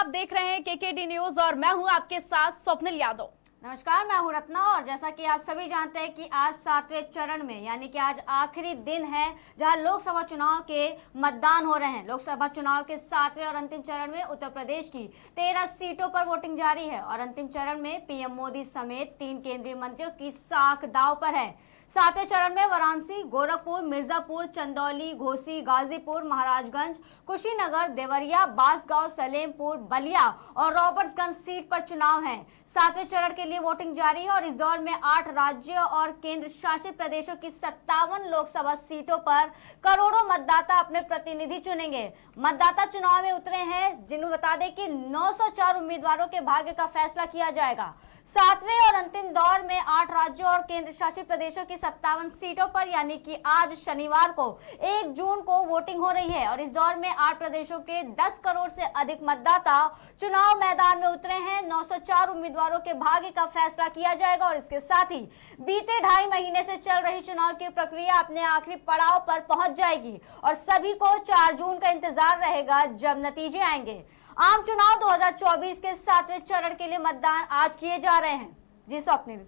आप देख रहे हैं केकेडी न्यूज और मैं हूं आपके साथ स्वप्निल यादव। नमस्कार, मैं हूं रत्ना। और जैसा कि आप सभी जानते हैं कि आज 7वें चरण में यानी कि आज आखिरी दिन है जहां लोकसभा चुनाव के मतदान हो रहे हैं। लोकसभा चुनाव के 7वें और अंतिम चरण में उत्तर प्रदेश की 13 सीटों पर वोटिंग जारी है और अंतिम चरण में पीएम मोदी समेत 3 केंद्रीय मंत्रियों की साख दांव पर है। 7वें चरण में वाराणसी, गोरखपुर, मिर्जापुर, चंदौली, घोसी, गाजीपुर, महाराजगंज, कुशीनगर, देवरिया, बांसगांव, सलेमपुर, बलिया और रॉबर्ट्सगंज सीट पर चुनाव है। 7वें चरण के लिए वोटिंग जारी है और इस दौर में 8 राज्यों और केंद्र शासित प्रदेशों की 57 लोकसभा सीटों पर करोड़ों मतदाता अपने प्रतिनिधि चुनेंगे। मतदाता चुनाव में उतरे हैं, जिन्हें बता दें कि 904 उम्मीदवारों के भाग्य का फैसला किया जाएगा। 7वें और अंतिम दौर में 8 राज्यों और केंद्र शासित प्रदेशों की 57 सीटों पर यानी कि आज शनिवार को 1 जून को वोटिंग हो रही है और इस दौर में 8 प्रदेशों के 10 करोड़ से अधिक मतदाता चुनाव मैदान में उतरे हैं। 904 उम्मीदवारों के भाग्य का फैसला किया जाएगा और इसके साथ ही बीते 2.5 महीने से चल रही चुनाव की प्रक्रिया अपने आखिरी पड़ाव पर पहुंच जाएगी और सभी को 4 जून का इंतजार रहेगा जब नतीजे आएंगे। आम चुनाव 2024 के 7वें चरण के लिए मतदान आज किए जा रहे हैं। जी स्वप्निल।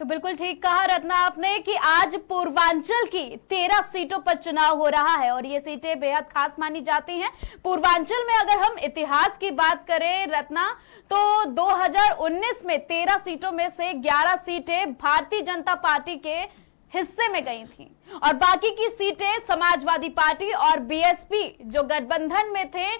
तो बिल्कुल ठीक कहा रत्ना आपने कि आज पूर्वांचल की 13 सीटों पर चुनाव हो रहा है और ये सीटें बेहद खास मानी जाती हैं। पूर्वांचल में अगर हम इतिहास की बात करें रत्ना, तो 2019 में 13 सीटों में से 11 सीटें भारतीय जनता पार्टी के हिस्से में गई थी और बाकी की सीटें समाजवादी पार्टी और बीएसपी जो गठबंधन में थे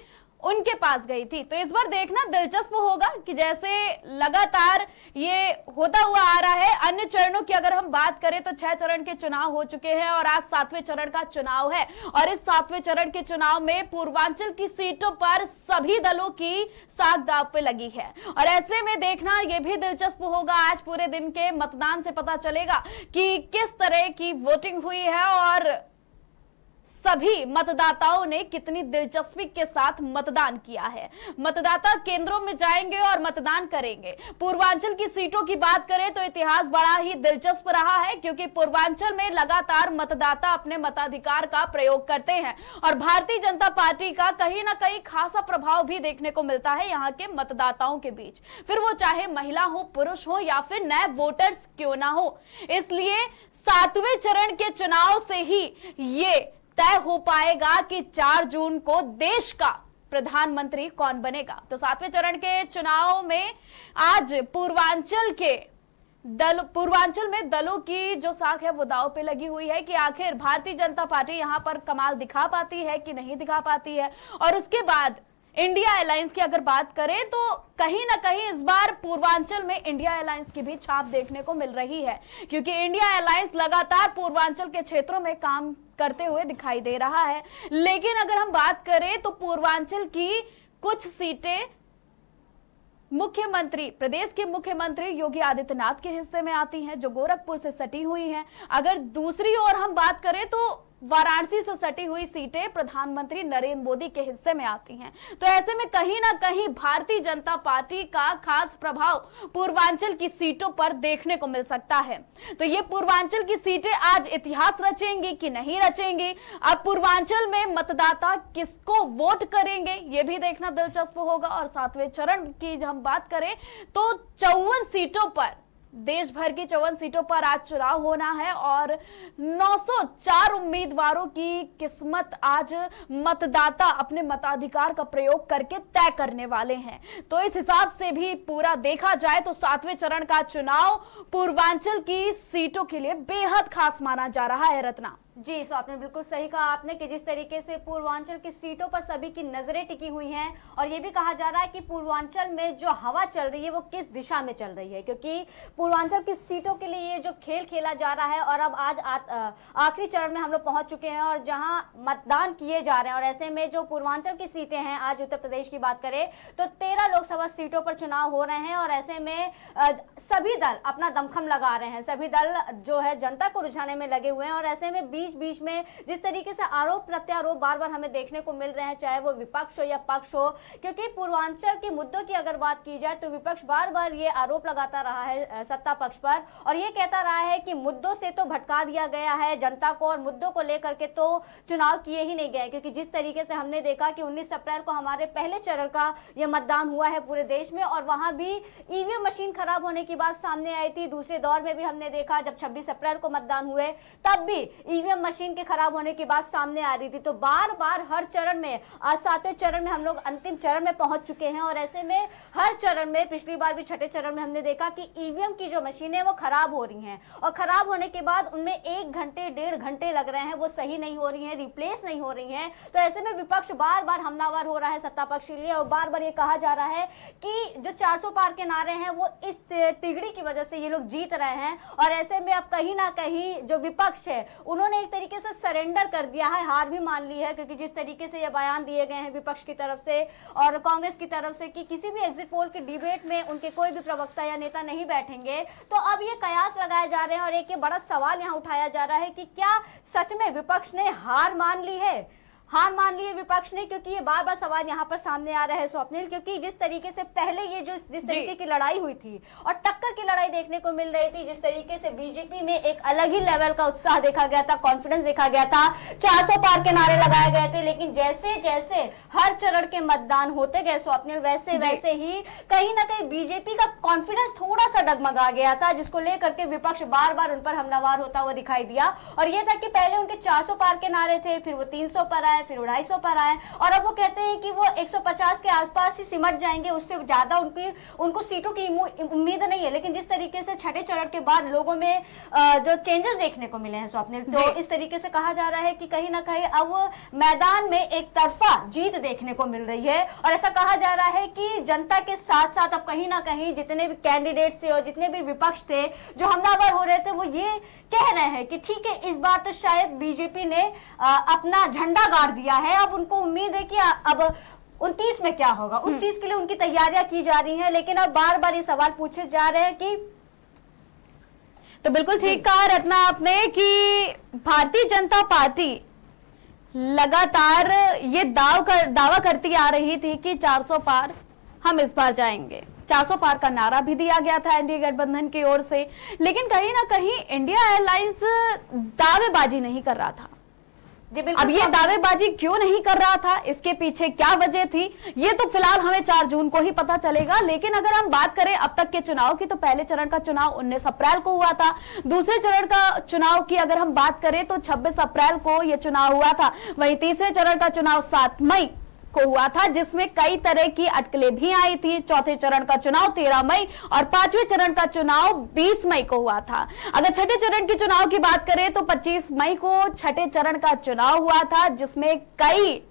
उनके पास गई थी। तो इस बार देखना दिलचस्प होगा कि जैसे लगातार ये होता हुआ आ रहा है। अन्य चरणों की अगर हम बात करें तो 6 चरण के चुनाव हो चुके हैं और आज 7वें चरण का चुनाव है और इस 7वें चरण के चुनाव में पूर्वांचल की सीटों पर सभी दलों की साख दांव पे लगी है और ऐसे में देखना यह भी दिलचस्प होगा। आज पूरे दिन के मतदान से पता चलेगा कि किस तरह की वोटिंग हुई है और सभी मतदाताओं ने कितनी दिलचस्पी के साथ मतदान किया है। मतदाता केंद्रों में जाएंगे और मतदान करेंगे। पूर्वांचल की सीटों की बात करें तो इतिहास बड़ा ही दिलचस्प रहा है क्योंकि पूर्वांचल में लगातार मतदाता अपने मताधिकार का प्रयोग करते हैं और भारतीय जनता पार्टी का कहीं ना कहीं खासा प्रभाव भी देखने को मिलता है यहाँ के मतदाताओं के बीच, फिर वो चाहे महिला हो, पुरुष हो या फिर नए वोटर्स क्यों ना हो। इसलिए 7वें चरण के चुनाव से ही ये तय हो पाएगा कि 4 जून को देश का प्रधानमंत्री कौन बनेगा। तो 7वें चरण के चुनाव में आज पूर्वांचल में दलों की जो साख है वो दांव पे लगी हुई है कि आखिर भारतीय जनता पार्टी यहां पर कमाल दिखा पाती है कि नहीं दिखा पाती है। और उसके बाद इंडिया अलायंस की अगर बात करें तो कहीं ना कहीं इस बार पूर्वांचल में इंडिया अलायंस की भी छाप देखने को मिल रही है क्योंकि इंडिया अलायंस लगातार पूर्वांचल के क्षेत्रों में काम करते हुए दिखाई दे रहा है। लेकिन अगर हम बात करें तो पूर्वांचल की कुछ सीटें प्रदेश के मुख्यमंत्री योगी आदित्यनाथ के हिस्से में आती हैं जो गोरखपुर से सटी हुई हैं। अगर दूसरी ओर हम बात करें तो वाराणसी से सटी हुई सीटें प्रधानमंत्री नरेंद्र मोदी के हिस्से में आती हैं। तो ऐसे में कहीं ना कहीं भारतीय जनता पार्टी का खास प्रभाव पूर्वांचल की सीटों पर देखने को मिल सकता है। तो ये पूर्वांचल की सीटें आज इतिहास रचेंगी कि नहीं रचेंगी, अब पूर्वांचल में मतदाता किसको वोट करेंगे ये भी देखना दिलचस्प होगा। और 7वें चरण की हम बात करें तो 54 सीटों पर, देश भर की 54 सीटों पर आज चुनाव होना है और 904 उम्मीदवारों की किस्मत आज मतदाता अपने मताधिकार का प्रयोग करके तय करने वाले हैं। तो इस हिसाब से भी पूरा देखा जाए तो 7वें चरण का चुनाव पूर्वांचल की सीटों के लिए बेहद खास माना जा रहा है रत्ना। जी, सो आपने बिल्कुल सही कहा आपने कि जिस तरीके से पूर्वांचल की सीटों पर सभी की नजरें टिकी हुई हैं और ये भी कहा जा रहा है कि पूर्वांचल में जो हवा चल रही है वो किस दिशा में चल रही है, क्योंकि पूर्वांचल की सीटों के लिए ये जो खेल खेला जा रहा है और अब आज आखिरी चरण में हम लोग पहुंच चुके हैं और जहां मतदान किए जा रहे हैं। और ऐसे में जो पूर्वांचल की सीटें हैं, आज उत्तर प्रदेश की बात करें तो 13 लोकसभा सीटों पर चुनाव हो रहे हैं और ऐसे में सभी दल अपना दमखम लगा रहे हैं, सभी दल जो है जनता को रुझाने में लगे हुए हैं। और ऐसे में बीच बीच में जिस तरीके से आरोप प्रत्यारोप बार बार हमें देखने को मिल रहे हैं, चाहे वो विपक्ष हो या पक्ष हो, क्योंकि पूर्वांचल के मुद्दों की अगर बात की जाए तो विपक्ष बार बार ये आरोप लगाता रहा है सत्ता पक्ष पर, और ये कहता रहा है कि मुद्दों से तो भटका दिया गया है जनता को, और मुद्दों को लेकर के तो चुनाव किए ही नहीं गए। क्योंकि जिस तरीके से हमने देखा कि 19 अप्रैल को हमारे पहले चरण का यह मतदान हुआ है पूरे देश में, और वहां भी ईवीएम मशीन खराब होने की बात सामने आई थी। दूसरे दौर में भी हमने देखा जब 26 अप्रैल को मतदान हुए तब भी ईवीएम मशीन के खराब होने की बात सामने आ रही थी। तो बार बार हर चरण में, आज 7वें चरण में हम लोग अंतिम चरण में पहुंच चुके हैं, और ऐसे में हर चरण में, पिछली बार भी 6ठे चरण में हमने देखा कि ईवीएम की जो मशीनें वो खराब हो रही हैं, और खराब होने के बाद उनमें 1 घंटे 1.5 घंटे लग रहे हैं, वो सही नहीं हो रही हैं, रिप्लेस नहीं हो रही हैं। तो ऐसे में विपक्ष बार बार हमलावर हो रहा है सत्ता पक्ष के लिए, और बार बार ये कहा जा रहा है कि जो 400 पार के नारे हैं वो इस तिगड़ी की वजह से ये लोग जीत रहे हैं। और ऐसे में अब कहीं ना कहीं जो विपक्ष है उन्होंने एक तरीके से सरेंडर कर दिया है, हार भी मान ली है। क्योंकि जिस तरीके से ये बयान दिए गए हैं विपक्ष की तरफ से और कांग्रेस की तरफ से कि किसी भी एग्जिट पोल के डिबेट में उनके कोई भी प्रवक्ता या नेता नहीं बैठेंगे, तो अब ये कयास लगाए जा रहे हैं। और एक ये बड़ा सवाल यहाँ उठाया जा रहा है कि क्या सच में विपक्ष ने हार मान ली है, हार मान ली है विपक्ष ने? क्योंकि ये बार बार सवाल यहाँ पर सामने आ रहा है स्वप्निल, क्योंकि जिस तरीके से पहले ये जिस तरीके की लड़ाई हुई थी और टक्कर की लड़ाई देखने को मिल रही थी, जिस तरीके से बीजेपी में एक अलग ही लेवल का उत्साह देखा गया था, कॉन्फिडेंस देखा गया था, 400 पार के नारे लगाए गए थे। लेकिन जैसे जैसे हर चरण के मतदान होते गए स्वप्निल, वैसे वैसे ही कहीं ना कहीं बीजेपी का कॉन्फिडेंस थोड़ा सा डगमगा गया था, जिसको लेकर के विपक्ष बार बार उन पर हमलावर होता हुआ दिखाई दिया। और ये था कि पहले उनके 400 पार के नारे थे, फिर वो 300 पर आए, फिर 250 पर आए, और अब वो कहते हैं कि वो 150 के आसपास ही सिमट जाएंगे, उससे ज्यादा उनको सीटों की उम्मीद नहीं है। लेकिन जिस तरीके से 6ठे चरण के बाद लोगों में जो चेंजेस देखने को मिले हैं स्वप्निल, तो इस तरीके से कहा जा रहा है कि कहीं ना कहीं अब मैदान में एक तरफा जीत देखने को मिल रही है। और ऐसा कहा जा रहा है कि जनता के साथ साथ अब कहीं ना कहीं जितने भी कैंडिडेट थे और जितने भी विपक्ष थे जो हमलावर हो रहे थे, वो ये कह रहे हैं कि ठीक है, इस बार तो शायद बीजेपी ने अपना झंडा गाड़ दिया है। अब उनको उम्मीद है कि अब 29 में क्या होगा, उस चीज के लिए उनकी तैयारियां की जा रही हैं। लेकिन अब बार बार ये सवाल पूछे जा रहे हैं कि तो बिल्कुल ठीक कहा रत्ना आपने कि भारतीय जनता पार्टी लगातार ये दावा करती आ रही थी कि 400 पार हम इस बार जाएंगे। 400 पार का नारा भी दिया गया था एनडीए गठबंधन की ओर से, लेकिन कहीं ना कहीं इंडिया एयरलाइंस दावेबाजी नहीं कर रहा था। अब ये दावेबाजी क्यों नहीं कर रहा था, इसके पीछे क्या वजह थी, ये तो फिलहाल हमें 4 जून को ही पता चलेगा। लेकिन अगर हम बात करें अब तक के चुनाव की, तो पहले चरण का चुनाव 19 अप्रैल को हुआ था। दूसरे चरण का चुनाव की अगर हम बात करें तो 26 अप्रैल को यह चुनाव हुआ था। वहीं तीसरे चरण का चुनाव 7 मई को हुआ था, जिसमें कई तरह की अटकलें भी आई थी। चौथे चरण का चुनाव 13 मई और 5वें चरण का चुनाव 20 मई को हुआ था। अगर छठे चरण के चुनाव की बात करें तो 25 मई को छठे चरण का चुनाव हुआ था, जिसमें कई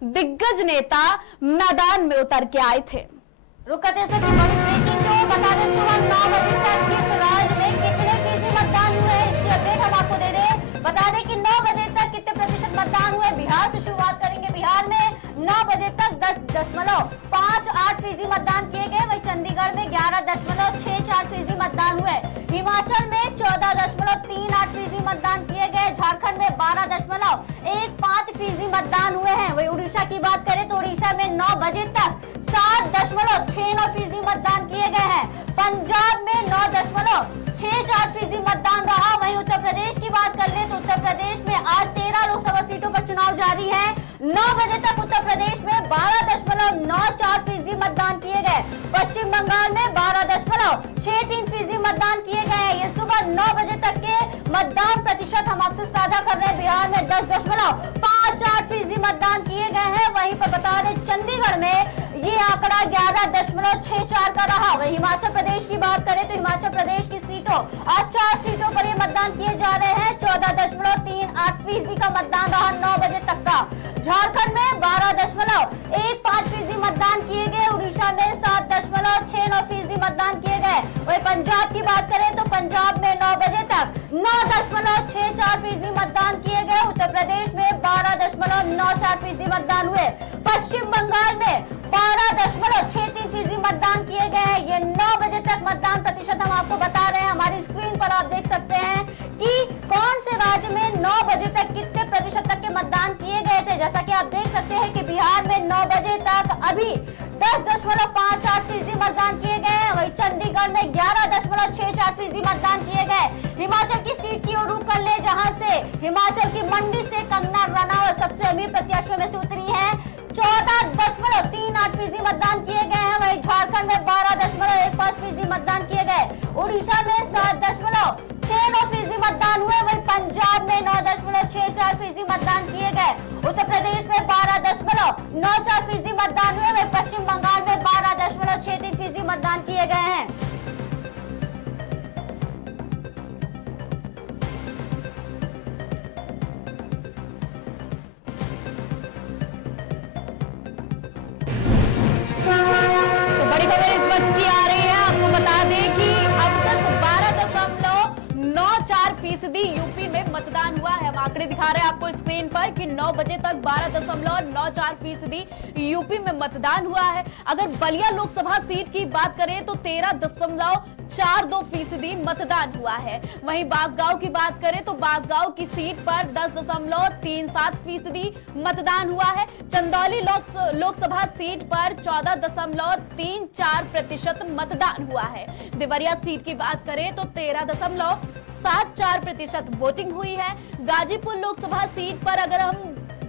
दिग्गज नेता मैदान में उतर के आए थे। रुकते से बता दें सुबह 9 बजे तक किस राज्य में कितने फीसदी मतदान हुए हैं, इसकी अपडेट हम आपको दे दें। बता दें कि 9 बजे तक कितने प्रतिशत मतदान हुए। बिहार से शुरुआत करेंगे। बिहार में 9 बजे तक 10.58% मतदान किए गए। वहीं चंडीगढ़ में 11.64% मतदान हुए। हिमाचल में 14.38% मतदान किए गए। झारखंड में 12.15% मतदान हुए हैं। वहीं उड़ीसा की बात करें तो उड़ीसा में 9 बजे तक 7.69% मतदान किए गए हैं। पंजाब में 9.64% मतदान रहा। वहीं उत्तर प्रदेश की बात कर ले तो उत्तर प्रदेश में आज 13 लोकसभा सीटों पर चुनाव जारी है। 9 बजे तक उत्तर प्रदेश में 12.94% मतदान किए गए। पश्चिम बंगाल में 12.63% मतदान किए गए हैं। ये सुबह 9 बजे तक के मतदान प्रतिशत हम आपसे साझा कर रहे हैं। बिहार में 10.58% मतदान किए गए हैं। वहीं पर बता दें चंडीगढ़ में ये आंकड़ा 11.64 का रहा। वहीं हिमाचल प्रदेश की बात करें तो हिमाचल प्रदेश की सीटों आज 4 सीटों पर ये मतदान किए जा रहे हैं। 14.38% का मतदान रहा 9 बजे तक का। झारखंड में 12.15% मतदान किए गए। उड़ीसा में 7.69% मतदान किए गए। वहीं पंजाब की बात करें तो पंजाब में 9 बजे तक 9.64% मतदान किए गए। उत्तर प्रदेश में 12.94% मतदान हुए। पश्चिम बंगाल में 12.33% मतदान किए गए हैं। ये 9 बजे तक मतदान प्रतिशत हम आपको बता रहे हैं। हमारी स्क्रीन पर आप देख सकते हैं कि कौन से राज्य में 9 बजे तक कितने प्रतिशत तक के मतदान किए गए थे। जैसा कि आप देख सकते हैं कि बिहार में 9 बजे तक अभी 10.58% मतदान किए गए हैं। वहीं चंडीगढ़ में 11.64% मतदान किए गए। हिमाचल की सीट की ओर रुख कर ले, जहां से हिमाचल की मंडी से कंगना रनावत सबसे अमीर प्रत्याशियों में से उतरी है। 14.38% मतदान किए गए हैं। वहीं झारखंड में 12.15% मतदान किए गए। उड़ीसा में 7.69% मतदान हुए। वहीं पंजाब में 9.64% मतदान किए गए। उत्तर प्रदेश में 12.94% मतदान हुए। वहीं पश्चिम बंगाल में 12.63% मतदान किए गए हैं। तो बड़ी खबर इस वक्त की आ रही है, आपको बता दें कि अब तक 12.94% यूपी में मतदान हुआ है। हम आंकड़े दिखा रहे हैं आपको स्क्रीन पर कि 9 बजे तक 12.94% यूपी में मतदान हुआ है। अगर बलिया लोकसभा सीट की बात करें तो 13.42% मतदान हुआ है। वहीं बांसगांव की बात करें तो बांसगांव की सीट पर 10.37% मतदान हुआ है। चंदौली लोकसभा सीट पर 14.34% मतदान हुआ है। देवरिया सीट की बात करें तो 13.74% वोटिंग हुई है। गाजीपुर लोकसभा सीट पर अगर हम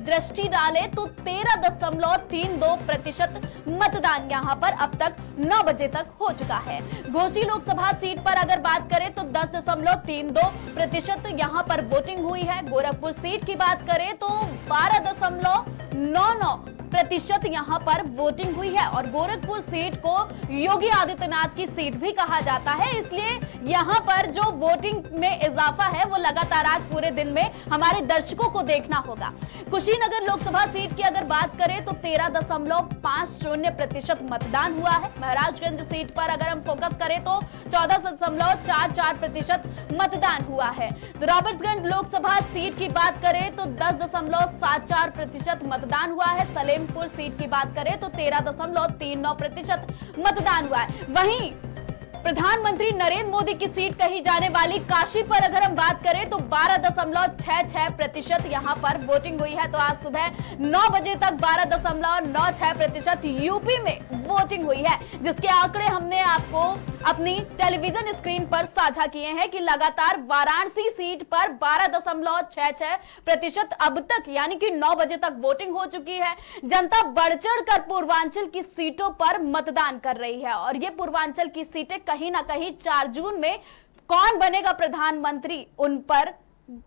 दृष्टि डालें तो 13.32% मतदान यहां पर अब तक 9 बजे तक हो चुका है। घोसी लोकसभा सीट पर अगर बात करें तो 10.32% यहां पर वोटिंग हुई है। गोरखपुर सीट की बात करें तो 12.99% यहां पर वोटिंग हुई है। और गोरखपुर सीट को योगी आदित्यनाथ की सीट भी कहा जाता है, इसलिए यहां पर जो वोटिंग में इजाफा है वो लगातार आज पूरे दिन में हमारे दर्शकों को देखना होगा। कुशीनगर लोकसभा सीट की अगर बात करें तो 13.50% मतदान हुआ है। महाराजगंज सीट पर अगर हम फोकस करें तो 14.44% मतदान हुआ है। तो रॉबर्ट्सगंज लोकसभा सीट की बात करें तो 10.74% मतदान हुआ है। सलेमपुर सीट की बात करें तो 13.39% मतदान हुआ है। वहीं प्रधानमंत्री नरेंद्र मोदी की सीट कही जाने वाली काशी पर अगर हम बात करें तो 12.66% यहां पर वोटिंग हुई है। तो आज सुबह 9 बजे तक 12.96% यूपी में वोटिंग हुई है, जिसके आंकड़े हमने आपको अपनी टेलीविजन स्क्रीन पर साझा किए हैं कि लगातार वाराणसी सीट पर 12.66% अब तक यानी कि 9 बजे तक वोटिंग हो चुकी है। जनता बढ़ चढ़कर पूर्वांचल की सीटों पर मतदान कर रही है और ये पूर्वांचल की सीटें कहीं ना कहीं 4 जून में कौन बनेगा प्रधानमंत्री उन पर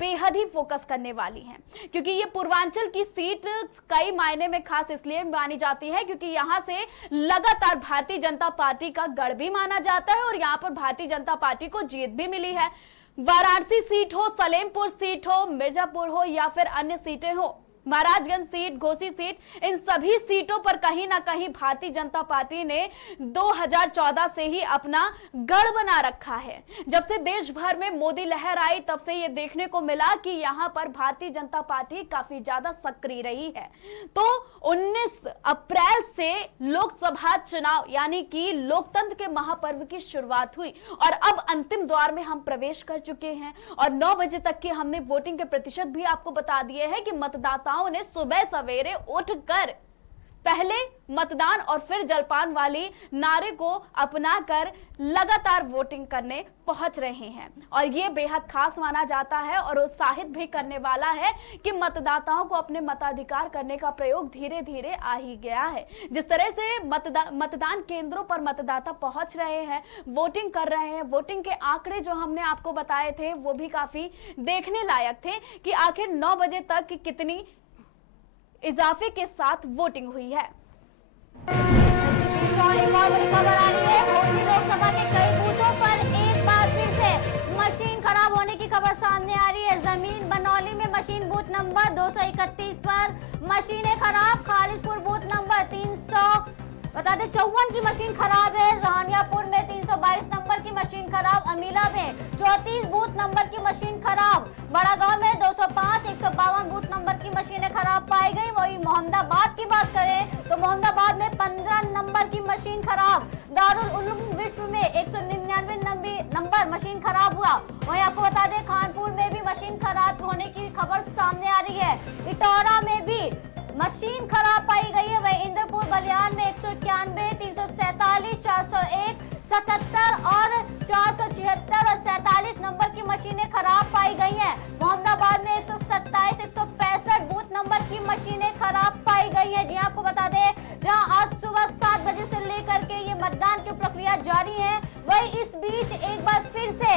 बेहद ही फोकस करने वाली हैं, क्योंकि ये पूर्वांचल की सीट कई मायने में खास इसलिए मानी जाती है क्योंकि यहां से लगातार भारतीय जनता पार्टी का गढ़ भी माना जाता है और यहां पर भारतीय जनता पार्टी को जीत भी मिली है। वाराणसी सीट हो, सलेमपुर सीट हो, मिर्जापुर हो या फिर अन्य सीटें हो, महाराजगंज सीट, घोसी सीट, इन सभी सीटों पर कहीं ना कहीं भारतीय जनता पार्टी ने 2014 से ही अपना गढ़ बना रखा है। जब से देश भर में मोदी लहर आई तब से ये देखने को मिला कि यहां पर भारतीय जनता पार्टी काफी ज्यादा सक्रिय रही है। तो 19 अप्रैल से लोकसभा चुनाव यानी कि लोकतंत्र के महापर्व की शुरुआत हुई और अब अंतिम द्वार में हम प्रवेश कर चुके हैं और 9 बजे तक की हमने वोटिंग के प्रतिशत भी आपको बता दिए हैं कि मतदाताओं ने सुबह सवेरे उठकर पहले मतदान और फिर जलपान वाली नारे को अपनाकर लगातार वोटिंग करने पहुंच रहे हैं और ये बेहद खास माना जाता है और उत्साहित भी करने वाला है कि मतदाताओं को अपने मताधिकार करने का प्रयोग धीरे धीरे आ ही गया है। जिस तरह से मतदान केंद्रों पर मतदाता पहुंच रहे हैं, वोटिंग कर रहे हैं, वोटिंग के आंकड़े जो हमने आपको बताए थे वो भी काफी देखने लायक थे कि आखिर 9 बजे तक कितनी इजाफे के साथ वोटिंग हुई है। एक और बड़ी खबर आ रही है, घोसी लोकसभा के कई बूथों पर एक बार फिर से मशीन खराब होने की खबर सामने आ रही है। जमीन बनौली में मशीन बूथ नंबर 231 पर मशीनें खराब, खालिसपुर बूथ नंबर 354 की मशीन खराब है, जहानियापुर में 322 नंबर की मशीन खराब, अमीला में 34 बूथ नंबर की मशीन खराब, बड़ा गांव में 205, 152 बूथ नंबर की मशीनें खराब पाई गई। वही मोहम्मदाबाद की बात करें तो मोहम्मदाबाद में 15 नंबर की मशीन खराब, दारुल उलूम विश्व में 199 नंबर मशीन खराब हुआ। वहीं आपको बता दें खानपुर में भी मशीन खराब होने की खबर सामने आ रही है। इटौरा में भी मशीन खराब पाई गई है। वहीं इंद्रपुर बलियान में 191, 347, 401, 77 और 476 और 47 नंबर की मशीनें खराब पाई गई हैं। मोहम्मदाबाद में 127, 165 बूथ नंबर की मशीनें खराब पाई गई है। जी आपको बता दें जहां आज सुबह 7 बजे से लेकर के ये मतदान की प्रक्रिया जारी है, वही इस बीच एक बार फिर से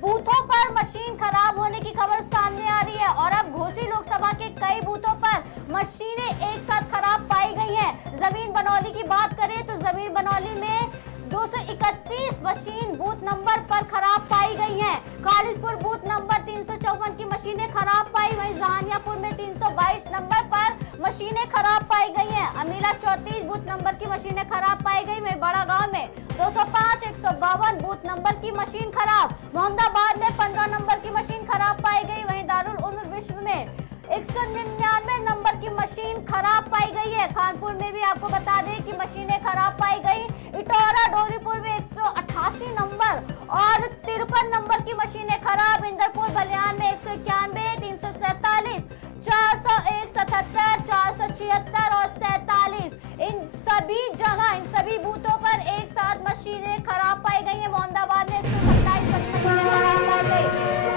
बूथों पर मशीन खराब होने की खबर सामने आ रही है। और अब घोसी लोकसभा के कई बूथों पर मशीनें एक साथ खराब पाई गई हैं। जमीन बनौली की बात करें तो जमीन बनौली में 231 मशीन बूथ नंबर पर खराब पाई गई हैं। खालिसपुर बूथ नंबर 354 की मशीनें खराब पाई। वहीं जहानियापुर में 322 नंबर पर मशीनें खराब पाई गई हैं। अमीला 34 बूथ नंबर की मशीनें खराब पाई गई। वहीं बड़ा गांव में 205, 152 बूथ नंबर की मशीन खराब। मोहम्मदाबाद में 15 नंबर की मशीन खराब पाई गई। वहीं दारुल उलूम विश्व में 199 नंबर की मशीन खराब पाई गई है। खानपुर में भी आपको बता दें कि मशीनें खराब पाई गई। इटौरा डोरीपुर में 188 नंबर और 53 नंबर की मशीनें खराब। इंदरपुर बलियान में 191, 347, 401, 77, 476 और 47 इन सभी बूथों पर एक साथ मशीनें खराब पाई गई है। मोहम्मदाबाद में 127 मशीनें खराब पाई गई।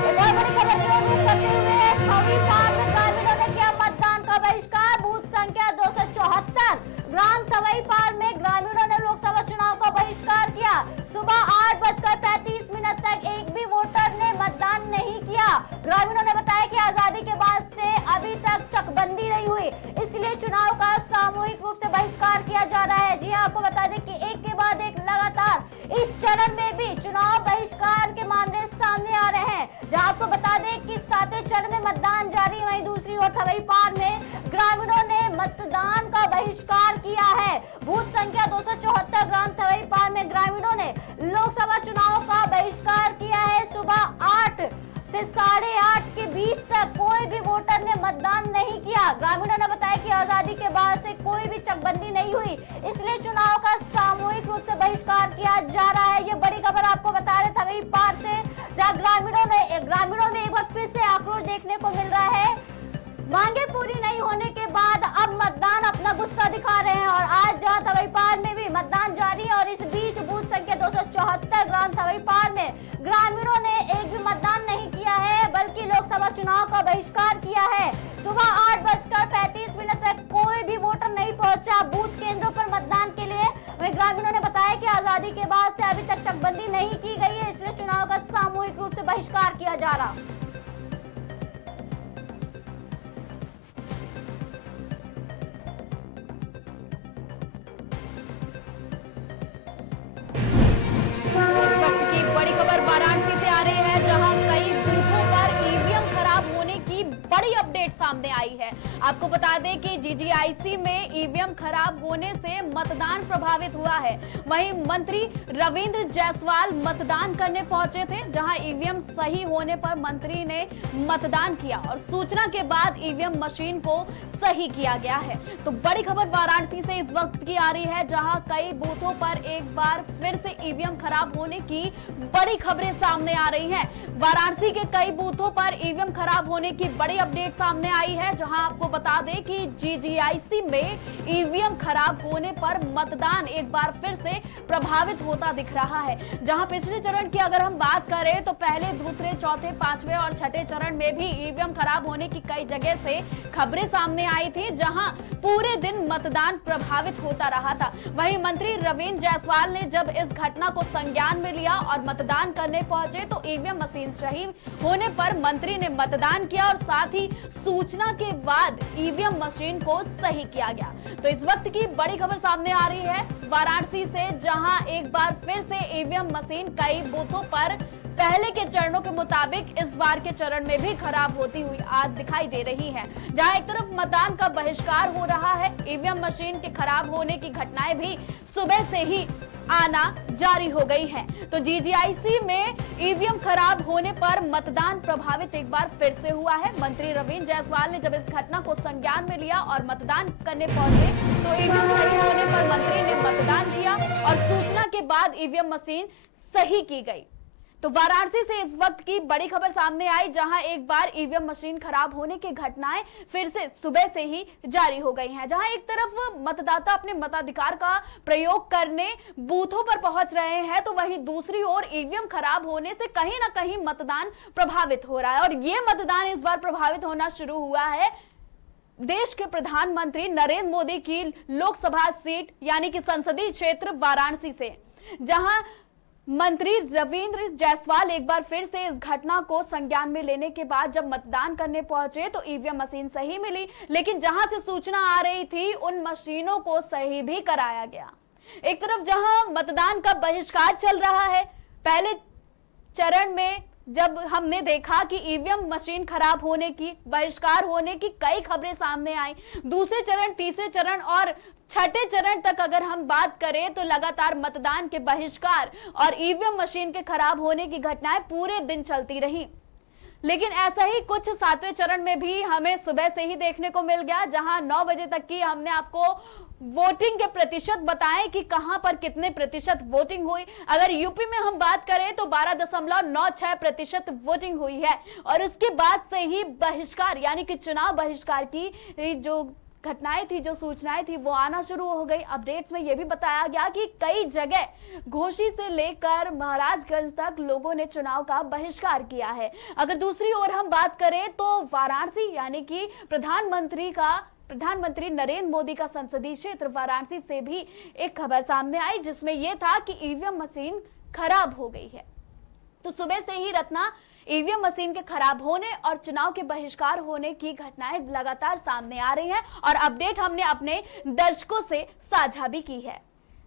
एक और बड़ी खबर की ओर रुख करते हुए थवीपार में ग्रामीणों ने किया मतदान का बहिष्कार। बूथ संख्या 274 ग्राम थवीपार में ग्रामीणों ने लोकसभा चुनाव का बहिष्कार किया। सुबह 8:35 तक एक भी वोटर ने मतदान नहीं किया। ग्रामीणों ने बताया कि आजादी के बाद से अभी तक चकबंदी नहीं हुई, इसलिए चुनाव का सामूहिक रूप से बहिष्कार किया जा रहा है। जी आपको बता दें कि एक के बाद एक लगातार इस चरण में भी चुनाव बहिष्कार के मामले सामने आ रहे हैं। जहां आपको बता दें कि 7वें चरण में मतदान जारी। वहीं दूसरी ओर थवीपार में ग्रामीणों ने मतदान का बहिष्कार किया है। बूथ संख्या 274 ग्राम थवीपार में ग्रामीणों ने लोकसभा चुनाव का बहिष्कार किया है। सुबह 8 से 8:30 के बीच तक कोई भी वोटर ने मतदान नहीं किया। ग्रामीणों ने बताया कि आजादी के बाद से कोई भी चकबंदी नहीं हुई, इसलिए चुनाव का सामूहिक रूप से बहिष्कार किया जा रहा है। ये बड़ी खबर आपको बता रहे थवीपार से, जहां ग्रामीणों में एक बार फिर से आक्रोश देखने को मिल रहा है। मांगे पूरी नहीं होने के बाद अब मतदान अपना गुस्सा दिखा रहे हैं। और आज जहां थवीपार में भी मतदान जारी है और इस बीच बूथ संख्या 274 ग्राम थवीपार में ग्रामीणों ने एक भी मतदान नहीं किया है, बल्कि लोकसभा चुनाव का बहिष्कार किया है। सुबह 8:35 तक कोई भी वोटर नहीं पहुंचा बूथ केंद्रों पर मतदान के लिए। वहीं ग्रामीणों ने बताया कि आजादी के बाद से अभी तक चकबंदी नहीं की गई है, इसलिए चुनाव का सामूहिक रूप से बहिष्कार किया जा रहा। इस वक्त की बड़ी खबर वाराणसी से आ रही है, जहां कई बूथों पर ईवीएम खराब होने की बड़ी अपडेट सामने आई है। आपको बता दें कि जीजीआईसी में ईवीएम खराब होने से मतदान प्रभावित हुआ है। वहीं मंत्री रविंद्र जायसवाल मतदान करने पहुंचे थे, जहां ईवीएम सही होने पर मंत्री ने मतदान किया और सूचना के बाद ईवीएम मशीन को सही किया गया है। तो बड़ी खबर वाराणसी से इस वक्त की आ रही है, जहां कई बूथों पर एक बार फिर से ईवीएम खराब होने की बड़ी खबरें सामने आ रही हैं। वाराणसी के कई बूथों पर ईवीएम खराब होने की बड़ी अपडेट सामने आई है, जहां आपको बता दें कि जीजीआईसी में ईवीएम खराब होने पर मतदान एक बार फिर से प्रभावित होता दिख रहा है। जहां पिछले चरण की अगर हम बात करें तो पहले, दूसरे, चौथे, पांचवें और छठे चरण में भी ईवीएम खराब होने की कई जगह से खबरें सामने आई थी, जहां पूरे दिन मतदान प्रभावित होता रहा था। वहीं मंत्री रविंद्र जायसवाल ने जब इस घटना को संज्ञान में लिया और मतदान करने पहुंचे तो ईवीएम मशीन सही होने पर मंत्री ने मतदान किया और साथ ही सूचना के बाद ईवीएम मशीन को सही किया गया। तो इस वक्त की बड़ी खबर सामने आ रही है वाराणसी से, जहां एक बार फिर से ईवीएम मशीन कई बूथों पर पहले के चरणों के मुताबिक इस बार के चरण में भी खराब होती हुई आज दिखाई दे रही है। जहां एक तरफ मतदान का बहिष्कार हो रहा है, ईवीएम मशीन के खराब होने की घटनाएं भी सुबह से ही आना जारी हो गई है। तो जीजीआईसी में ईवीएम खराब होने पर मतदान प्रभावित एक बार फिर से हुआ है। मंत्री रविंद्र जायसवाल ने जब इस घटना को संज्ञान में लिया और मतदान करने पहुंचे तो ईवीएम सही होने पर मंत्री ने मतदान किया और सूचना के बाद ईवीएम मशीन सही की गई। तो वाराणसी से इस वक्त की बड़ी खबर सामने आई, जहां एक बार ईवीएम मशीन खराब होने की घटनाएं फिर से सुबह से ही जारी हो गई हैं। जहां एक तरफ मतदाता अपने मताधिकार का प्रयोग करने बूथों पर पहुंच रहे हैं, तो वहीं दूसरी ओर ईवीएम खराब होने से कहीं ना कहीं मतदान प्रभावित हो रहा है। और ये मतदान इस बार प्रभावित होना शुरू हुआ है देश के प्रधानमंत्री नरेंद्र मोदी की लोकसभा सीट यानी कि संसदीय क्षेत्र वाराणसी से, जहां मंत्री रविंद्र जायसवाल एक बार फिर से इस घटना को संज्ञान में लेने के बाद जब मतदान करने पहुंचे तो ईवीएम मशीन सही मिली, लेकिन जहां से सूचना आ रही थी उन मशीनों को सही भी कराया गया। एक तरफ जहां मतदान का बहिष्कार चल रहा है, पहले चरण में जब हमने देखा कि ईवीएम मशीन खराब होने की, बहिष्कार होने की कई खबरें सामने आई, दूसरे चरण, तीसरे चरण और छठे चरण तक अगर हम बात करें तो लगातार मतदान के बहिष्कार और ईवीएम मशीन के खराब होने की घटनाएं पूरे दिन चलती रही। लेकिन ऐसा ही कुछ सातवें चरण में भी हमें सुबह से ही देखने को मिल गया, जहां 9 बजे तक की हमने आपको वोटिंग के प्रतिशत बताएं कि कहां पर कितने प्रतिशत वोटिंग हुई। अगर यूपी में हम बात करें तो 12.96% वोटिंग हुई है, और उसके बाद से ही बहिष्कार यानी कि चुनाव बहिष्कार की जो घटनाएं थी, जो सूचनाएं थी, वो आना शुरू हो गई। अपडेट्स में यह भी बताया गया कि कई जगह घोसी से लेकर महाराजगंज तक लोगों ने चुनाव का बहिष्कार किया है। अगर दूसरी ओर हम बात करें तो वाराणसी यानी कि प्रधानमंत्री नरेंद्र मोदी का संसदीय क्षेत्र वाराणसी से भी एक खबर सामने आई, जिसमें यह था कि ईवीएम मशीन खराब हो गई है। तो सुबह से ही रत्ना ईवीएम मशीन के खराब होने और चुनाव के बहिष्कार होने की घटनाएं लगातार सामने आ रही हैं, और अपडेट हमने अपने दर्शकों से साझा भी की है।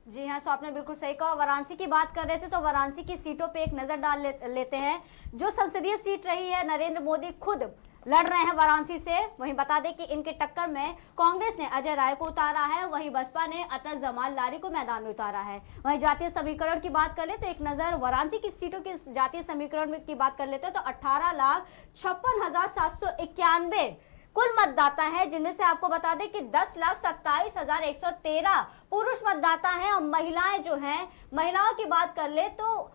जी हाँ, सो आपने बिल्कुल सही कहा। वाराणसी की बात कर रहे थे तो वाराणसी की सीटों पे एक नजर डाल लेते हैं। जो संसदीय सीट रही है, नरेंद्र मोदी खुद लड़ रहे हैं वाराणसी से। वहीं बता दें कि इनके टक्कर में कांग्रेस ने अजय राय को उतारा है, वहीं बसपा ने अतल जमाल लारी को मैदान में उतारा है। वहीं जातीय समीकरण की बात कर ले तो एक नजर वाराणसी की सीटों के जातीय समीकरण की बात कर लेते हैं तो 18,56,791 कुल मतदाता है, जिनमें से आपको बता दें कि 10,27,113 पुरुष मतदाता हैं, और महिलाएं जो हैं, महिलाओं की बात कर ले तो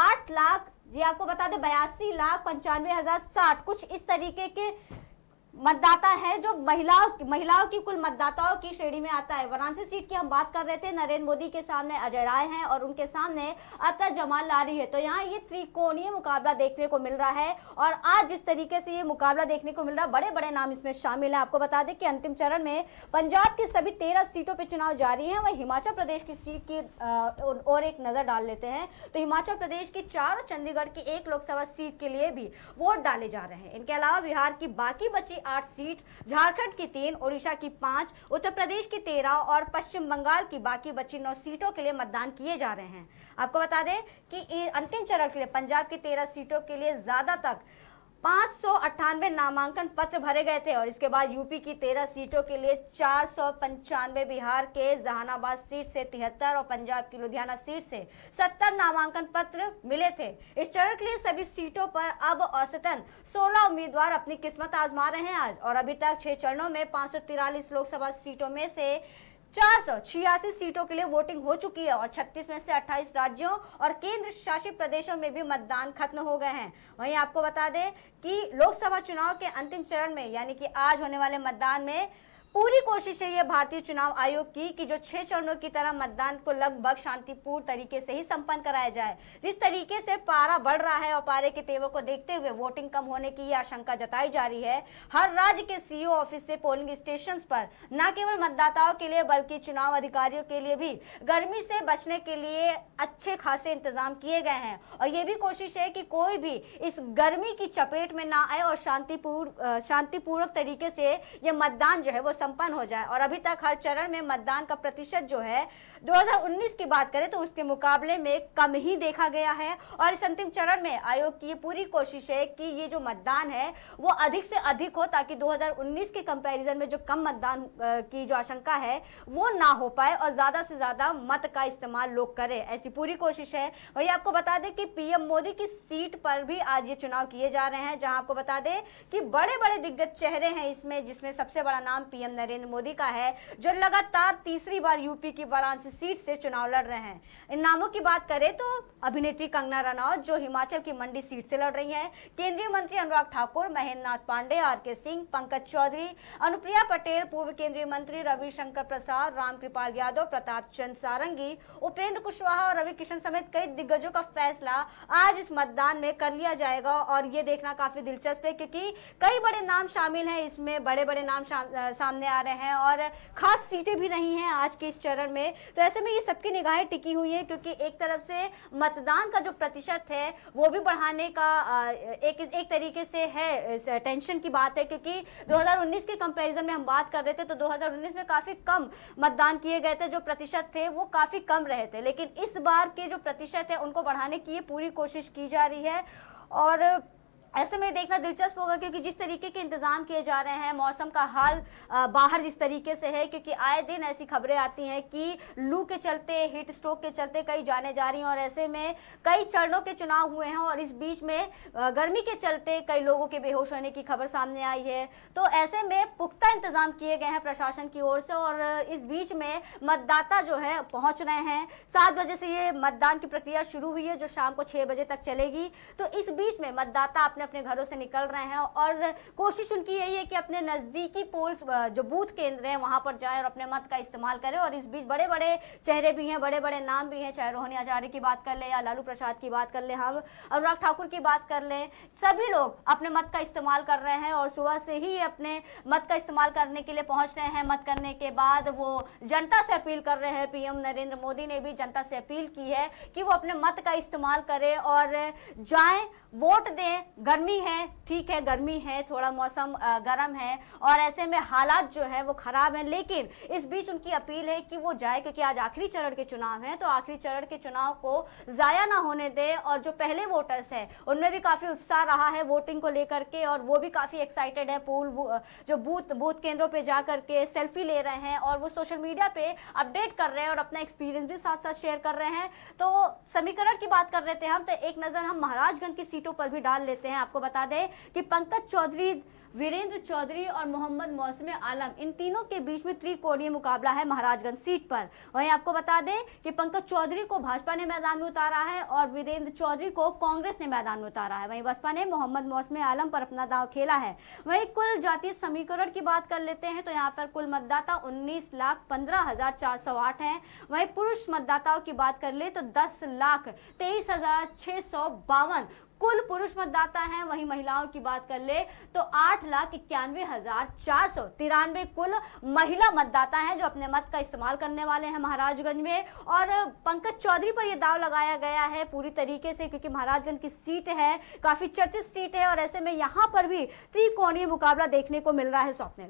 8 लाख, जी आपको बता दें 82,95,060 कुछ इस तरीके के मतदाता है जो महिलाओं की कुल मतदाताओं की श्रेणी में आता है। वाराणसी सीट की हम बात कर रहे थे, नरेंद्र मोदी के सामने अजय राय हैं और उनके सामने अतल जमाल लारी है। तो यहाँ ये त्रिकोणीय मुकाबला देखने को मिल रहा है, और आज जिस तरीके से ये मुकाबला देखने को मिल रहा है, बड़े बड़े नाम इसमें शामिल हैं। आपको बता दें कि अंतिम चरण में पंजाब की सभी 13 सीटों पर चुनाव जारी है। वही हिमाचल प्रदेश की सीट की और एक नजर डाल लेते हैं तो हिमाचल प्रदेश की 4 और चंडीगढ़ की 1 लोकसभा सीट के लिए भी वोट डाले जा रहे हैं। इनके अलावा बिहार की बाकी बची 8 सीट, झारखंड की 3, ओडिशा की 5, उत्तर प्रदेश की 13 और पश्चिम बंगाल की बाकी बची 9 सीटों के लिए मतदान किए जा रहे हैं। आपको बता दें कि अंतिम चरण के लिए पंजाब की 13 सीटों के लिए ज्यादा तक 598 नामांकन पत्र भरे गए थे, और इसके बाद यूपी की 13 सीटों के लिए 495, बिहार के जहानाबाद सीट से 73 और पंजाब की लुधियाना सीट से 70 नामांकन पत्र मिले थे। इस चरण के लिए सभी सीटों पर अब औसतन 16 उम्मीदवार अपनी किस्मत आजमा रहे हैं आज, और अभी तक 6 चरणों में 543 लोकसभा सीटों में से 486 सीटों के लिए वोटिंग हो चुकी है, और 36 में से 28 राज्यों और केंद्र शासित प्रदेशों में भी मतदान खत्म हो गए हैं। वहीं आपको बता दें कि लोकसभा चुनाव के अंतिम चरण में यानी कि आज होने वाले मतदान में पूरी कोशिश है ये भारतीय चुनाव आयोग की कि जो 6 चरणों की तरह मतदान को लगभग शांतिपूर्ण तरीके से ही संपन्न कराया जाए। जिस तरीके से पारा बढ़ रहा है और पारे के तेवर को देखते हुए वोटिंग कम होने की आशंका जताई जा रही है, हर राज्य के सीईओ ऑफिस से पोलिंग स्टेशन पर न केवल मतदाताओं के लिए बल्कि चुनाव अधिकारियों के लिए भी गर्मी से बचने के लिए अच्छे खासे इंतजाम किए गए हैं, और ये भी कोशिश है कि कोई भी इस गर्मी की चपेट में ना आए और शांतिपूर्वक तरीके से ये मतदान जो है वो संपन्न हो जाए। और अभी तक हर चरण में मतदान का प्रतिशत जो है 2019 की बात करें तो उसके मुकाबले में कम ही देखा गया है, और इस अंतिम चरण में आयोग की ये पूरी कोशिश है कि ये जो मतदान है वो अधिक से अधिक हो, ताकि 2019 के कंपैरिजन में जो कम मतदान की जो आशंका है वो ना हो पाए और ज्यादा से ज्यादा मत का इस्तेमाल लोग करें, ऐसी पूरी कोशिश है। वही आपको बता दें कि पीएम मोदी की सीट पर भी आज ये चुनाव किए जा रहे हैं, जहां आपको बता दें कि बड़े बड़े दिग्गज चेहरे हैं इसमें, जिसमें सबसे बड़ा नाम पीएम नरेंद्र मोदी का है, जो लगातार तीसरी बार यूपी की वाराणसी सीट से चुनाव लड़ रहे हैं। इन नामों की बात करें तो अभिनेत्री कंगना रनौत जो हिमाचल की मंडी सीट से लड़ रही हैं, केंद्रीय मंत्री अनुराग ठाकुर, महेंद्र नाथ पांडे, आर.के. सिंह, पंकज चौधरी, अनुप्रिया पटेल, पूर्व केंद्रीय मंत्री रविशंकर प्रसाद, रामकृपाल यादव, प्रताप चंद्र सारंगी, उपेंद्र कुशवाहा और रवि किशन समेत कई दिग्गजों का फैसला आज इस मतदान में कर लिया जाएगा। और ये देखना काफी दिलचस्प है क्योंकि कई बड़े नाम शामिल हैं, इसमें बड़े बड़े नाम सामने आ रहे हैं और खास सीटें भी नहीं हैं आज के इस चरण में। तो ऐसे में ये सबकी निगाहें टिकी हुई हैं क्योंकि एक तरफ से मतदान का जो प्रतिशत है वो भी बढ़ाने का एक तरीके से है, टेंशन की बात है क्योंकि 2019 के कंपैरिजन में हम बात कर रहे थे तो 2019 में काफी कम मतदान किए गए थे, जो प्रतिशत थे वो काफी कम रहे थे, लेकिन इस बार के जो प्रतिशत है उनको बढ़ाने की पूरी कोशिश की जा रही है। और ऐसे में देखना दिलचस्प होगा क्योंकि जिस तरीके के इंतजाम किए जा रहे हैं, मौसम का हाल बाहर जिस तरीके से है, क्योंकि आए दिन ऐसी खबरें आती हैं कि लू के चलते, हीट स्ट्रोक के चलते कई जाने जा रही हैं और ऐसे में कई चरणों के चुनाव हुए हैं और इस बीच में गर्मी के चलते कई लोगों के बेहोश होने की खबर सामने आई है। तो ऐसे में पुख्ता इंतजाम किए गए हैं प्रशासन की ओर से और इस बीच में मतदाता जो है पहुंच रहे हैं। 7 बजे से ये मतदान की प्रक्रिया शुरू हुई है जो शाम को 6 बजे तक चलेगी। तो इस बीच में मतदाता अपने घरों से निकल रहे हैं और कोशिश उनकी यही है कि अपने नजदीकी पोल्स जो बूथ केंद्र हैं वहां पर जाएं और अपने मत का इस्तेमाल करें। और इस बीच बड़े बड़े चेहरे भी हैं, बड़े बड़े नाम भी हैं, चाहे रोहिणी आचार्य की बात कर ले या लालू प्रसाद की बात कर ले, हम अनुराग ठाकुर की बात कर ले, सभी लोग अपने मत का इस्तेमाल कर रहे हैं और सुबह से ही अपने मत का इस्तेमाल करने के लिए पहुंच रहे हैं। मत करने के बाद वो जनता से अपील कर रहे हैं। पीएम नरेंद्र मोदी ने भी जनता से अपील की है कि वो अपने मत का इस्तेमाल करें और जाएं, वोट दें। गर्मी है, ठीक है, गर्मी है, थोड़ा मौसम गर्म है और ऐसे में हालात जो है वो खराब हैं, लेकिन इस बीच उनकी अपील है कि वो जाए क्योंकि आज आखिरी चरण के चुनाव हैं। तो आखिरी चरण के चुनाव को जाया ना होने दे और जो पहले वोटर्स हैं उनमें भी काफी उत्साह रहा है वोटिंग को लेकर के और वो भी काफी एक्साइटेड है। जो बूथ केंद्रों पे जा करके सेल्फी ले रहे हैं और वो सोशल मीडिया पे अपडेट कर रहे हैं और अपना एक्सपीरियंस भी साथ साथ शेयर कर रहे हैं। तो समीकरण की बात कर रहे थे हम, तो एक नजर हम महाराजगंज की सीटों पर भी डाल लेते हैं। आपको बता दें कि पंकज चौधरी, वीरेंद्र चौधरी और मोहम्मद मौसम आलम, इन तीनों के बीच में त्रिकोणीय मुकाबला है महाराजगंज सीट पर। वहीं आपको बता दें कि पंकज चौधरी को भाजपा ने मैदान में उतारा है और वीरेंद्र चौधरी को कांग्रेस ने मैदान में उतारा है। वहीं बसपा ने मोहम्मद मौसम आलम पर अपना दांव खेला है। वहीं कुल जातीय समीकरण की बात कर लेते हैं तो यहाँ पर कुल मतदाता 19,15,408 हैं। वहीं पुरुष मतदाताओं की बात कर ले तो 10,23,652 कुल पुरुष मतदाता हैं। वहीं महिलाओं की बात कर ले तो 8,91,493 कुल महिला मतदाता हैं जो अपने मत का इस्तेमाल करने वाले हैं महाराजगंज में। और पंकज चौधरी पर यह दाव लगाया गया है पूरी तरीके से क्योंकि महाराजगंज की सीट है, काफी चर्चित सीट है और ऐसे में यहाँ पर भी त्रिकोणीय मुकाबला देखने को मिल रहा है। स्वप्निल,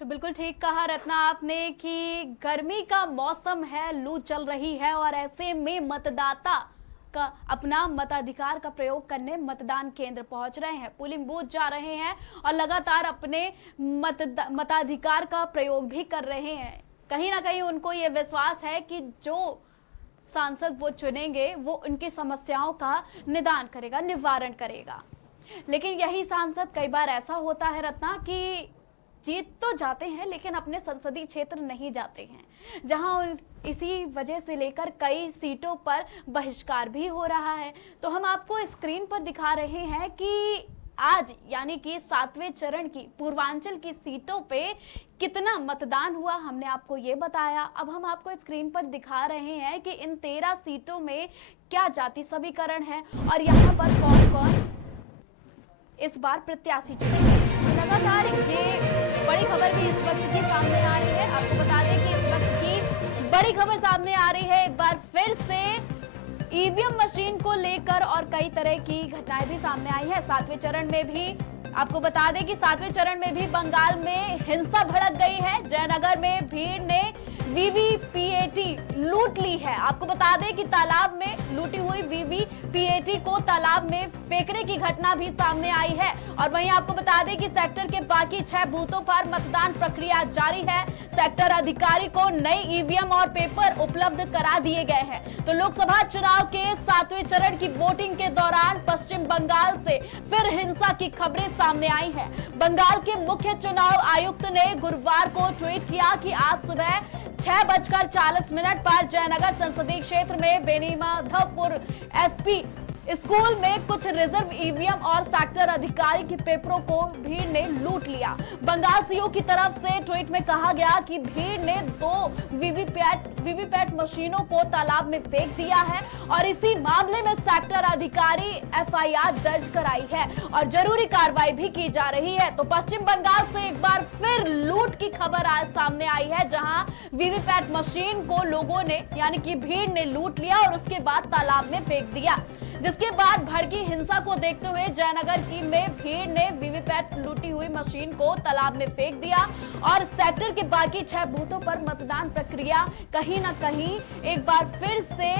तो बिल्कुल ठीक कहा रत्ना आपने कि गर्मी का मौसम है, लू चल रही है और ऐसे में मतदाता का अपना मताधिकार का प्रयोग करने मतदान केंद्र पहुंच रहे हैं, पोलिंग बूथ जा रहे हैं और लगातार अपने मताधिकार का प्रयोग भी कर रहे हैं। कहीं ना कहीं उनको ये विश्वास है कि जो सांसद वो चुनेंगे वो उनकी समस्याओं का निदान करेगा, निवारण करेगा। लेकिन यही सांसद कई बार ऐसा होता है रत्ना कि जीत तो जाते हैं लेकिन अपने संसदीय क्षेत्र नहीं जाते हैं, जहां इसी वजह से लेकर कई सीटों पर बहिष्कार भी हो रहा है। तो हम आपको स्क्रीन पर दिखा रहे हैं कि आज यानी कि 7वें चरण की पूर्वांचल की सीटों पे कितना मतदान हुआ, हमने आपको ये बताया। अब हम आपको स्क्रीन पर दिखा रहे हैं कि इन 13 सीटों में क्या जाति समीकरण है और यहाँ पर कौन कौन इस बार प्रत्याशी चुने। लगातार ये बड़ी खबर भी इस वक्त की सामने आ रही है। आपको बता दें कि इस वक्त की बड़ी खबर सामने आ रही है एक बार फिर से ईवीएम मशीन को लेकर और कई तरह की घटनाएं भी सामने आई है। 7वें चरण में भी आपको बता दें कि 7वें चरण में भी बंगाल में हिंसा भड़क गई है। जयनगर में भीड़ ने वीवीपीएटी लूट ली है। आपको बता दें कि तालाब में लूटी हुई वीवीपीएटी को तालाब में फेंकने की घटना भी सामने आई है। और वहीं आपको बता दें कि सेक्टर के बाकी 6 बूथों पर मतदान प्रक्रिया जारी है। सेक्टर अधिकारी को नई ईवीएम और पेपर उपलब्ध करा दिए गए हैं। तो लोकसभा चुनाव के 7वें चरण की वोटिंग के दौरान पश्चिम बंगाल से फिर हिंसा की खबरें सामने आई हैं। बंगाल के मुख्य चुनाव आयुक्त ने गुरुवार को ट्वीट किया कि आज सुबह 6:40 पर जयनगर संसदीय क्षेत्र में बेनीमाधवपुर एसपी स्कूल में कुछ रिजर्व ईवीएम और सेक्टर अधिकारी के पेपरों को भीड़ ने लूट लिया। बंगाल सीओ की तरफ से ट्वीट में कहा गया कि भीड़ ने 2 वीवीपैट मशीनों को तालाब में फेंक दिया है और इसी मामले में सेक्टर अधिकारी एफआईआर दर्ज कराई है और जरूरी कार्रवाई भी की जा रही है। तो पश्चिम बंगाल से एक बार फिर लूट की खबर आज सामने आई है, जहां वीवीपैट मशीन को लोगों ने यानी कि भीड़ ने लूट लिया और उसके बाद तालाब में फेंक दिया, जिसके बाद भड़की हिंसा को देखते हुए जयनगर में भीड़ ने वीवीपैट लूटी हुई मशीन को तालाब में फेंक दिया और सेक्टर के बाकी 6 बूथों पर मतदान प्रक्रिया कहीं न कहीं एक बार फिर से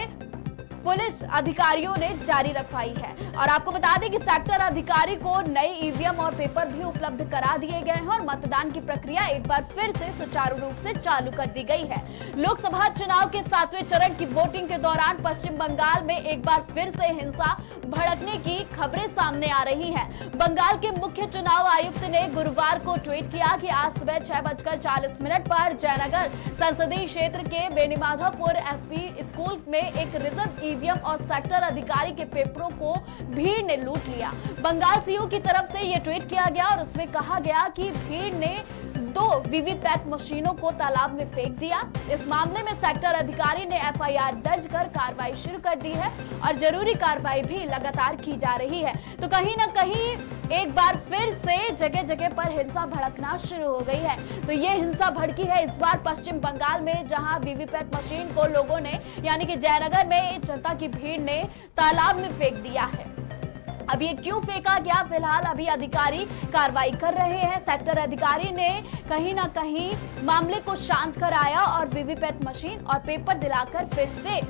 पुलिस अधिकारियों ने जारी रखवाई है। और आपको बता दें कि सेक्टर अधिकारी को नई ईवीएम और पेपर भी उपलब्ध करा दिए गए हैं और मतदान की प्रक्रिया एक बार फिर से सुचारू रूप से चालू कर दी गई है। लोकसभा चुनाव के 7वें चरण की वोटिंग के दौरान पश्चिम बंगाल में एक बार फिर से हिंसा भड़कने की खबरें सामने आ रही हैं। बंगाल के मुख्य चुनाव आयुक्त ने गुरुवार को ट्वीट किया कि आज सुबह 6:40 पर जयनगर संसदीय क्षेत्र के बेनीमाधवपुर एफपी स्कूल में एक रिजर्व ईवीएम और सेक्टर अधिकारी के पेपरों को भीड़ ने लूट लिया। बंगाल सीओ की तरफ से यह ट्वीट किया गया और उसमें कहा गया कि भीड़ ने 2 वीवीपैट मशीनों को तालाब में फेंक दिया। इस मामले में सेक्टर अधिकारी ने एफआईआर दर्ज कर कार्रवाई शुरू कर दी है और जरूरी कार्रवाई भी लगातार की जा रही है। तो कहीं न कहीं एक बार फिर से जगह जगह पर हिंसा भड़कना शुरू हो गई है। तो ये हिंसा भड़की है इस बार पश्चिम बंगाल में, जहां वीवीपैट मशीन को लोगों ने यानी कि जयनगर में जनता की भीड़ ने तालाब में फेंक दिया है। अब ये क्यों फेंका गया, फिलहाल अभी अधिकारी कार्रवाई कर रहे हैं। सेक्टर अधिकारी ने कहीं ना कहीं मामले को शांत कराया और वीवीपैट मशीन और पेपर दिलाकर फिर से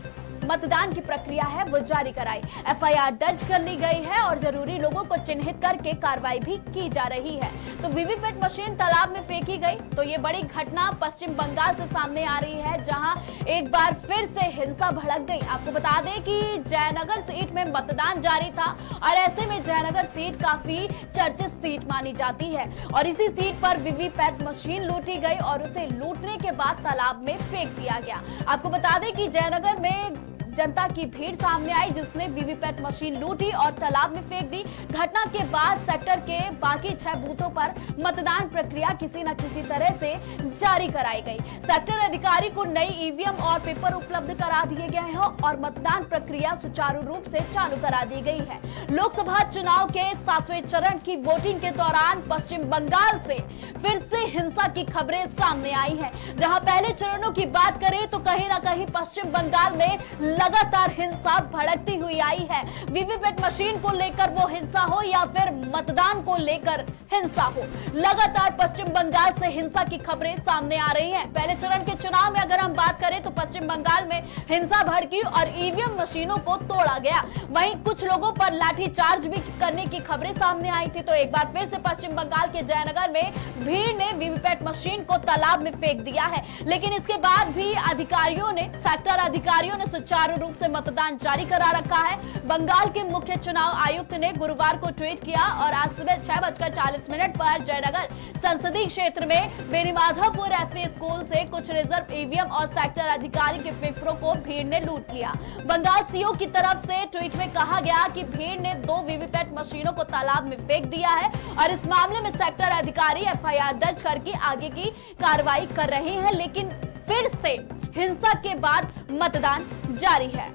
मतदान की प्रक्रिया है वो जारी कराई। एफआईआर दर्ज कर ली गई है और जरूरी लोगों को चिन्हित करके कार्रवाई भी की जा रही है। तो वीवीपैट मशीन तालाब में फेंकी गई तो ये बड़ी घटना पश्चिम बंगाल से सामने आ रही है, जहां एक बार फिर से हिंसा भड़क गई। आपको बता दें कि जयनगर सीट में मतदान जारी था और ऐसे में जयनगर सीट काफी चर्चित सीट मानी जाती है और इसी सीट पर वीवीपैट मशीन लूटी गई और उसे लूटने के बाद तालाब में फेंक दिया गया। आपको बता दें कि जयनगर में जनता की भीड़ सामने आई जिसने वीवीपैट मशीन लूटी और तालाब में फेंक दी। घटना के बाद सेक्टर के बाकी 6 बूथों पर मतदान प्रक्रिया किसी न किसी तरह से जारी कराई गई। सेक्टर अधिकारी को नई ईवीएम और पेपर उपलब्ध करा दिए गए हैं और मतदान प्रक्रिया सुचारू रूप से चालू करा दी गई है। लोकसभा चुनाव के 7वें चरण की वोटिंग के दौरान पश्चिम बंगाल से फिर से हिंसा की खबरें सामने आई है। जहां पहले चरणों की बात करें तो कहीं ना कहीं पश्चिम बंगाल में लगातार हिंसा भड़कती हुई आई है। वीवीपैट मशीन को लेकर वो हिंसा हो या फिर मतदान को लेकर हिंसा हो, लगातार पश्चिम बंगाल से हिंसा की खबरें सामने आ रही हैं। पहले चरण के चुनाव में अगर हम बात करें तो पश्चिम बंगाल में हिंसा भड़की और ईवीएम मशीनों को तोड़ा गया। वहीं कुछ लोगों पर लाठीचार्ज भी करने की खबरें सामने आई थी। तो एक बार फिर से पश्चिम बंगाल के जयनगर में भीड़ ने वीवीपैट मशीन को तालाब में फेंक दिया है, लेकिन इसके बाद भी सेक्टर अधिकारियों ने सुचारू रूप से मतदान जारी करा रखा है। बंगाल के मुख्य चुनाव आयुक्त ने गुरुवार को ट्वीट किया और आज सुबह 6:40 पर जयनगर संसदीय क्षेत्र में बेनीमाधवपुर एफपी स्कूल से कुछ रिजर्व ईवीएम और सेक्टर अधिकारी के पेपरों को भीड़ ने लूट लिया। बंगाल सीओ की तरफ से ट्वीट में कहा गया कि भीड़ ने 2 वीवीपैट मशीनों को तालाब में फेंक दिया है और इस मामले में सेक्टर अधिकारी एफआईआर दर्ज करके आगे की कार्रवाई कर रहे हैं, लेकिन फिर से हिंसा के बाद मतदान जारी है।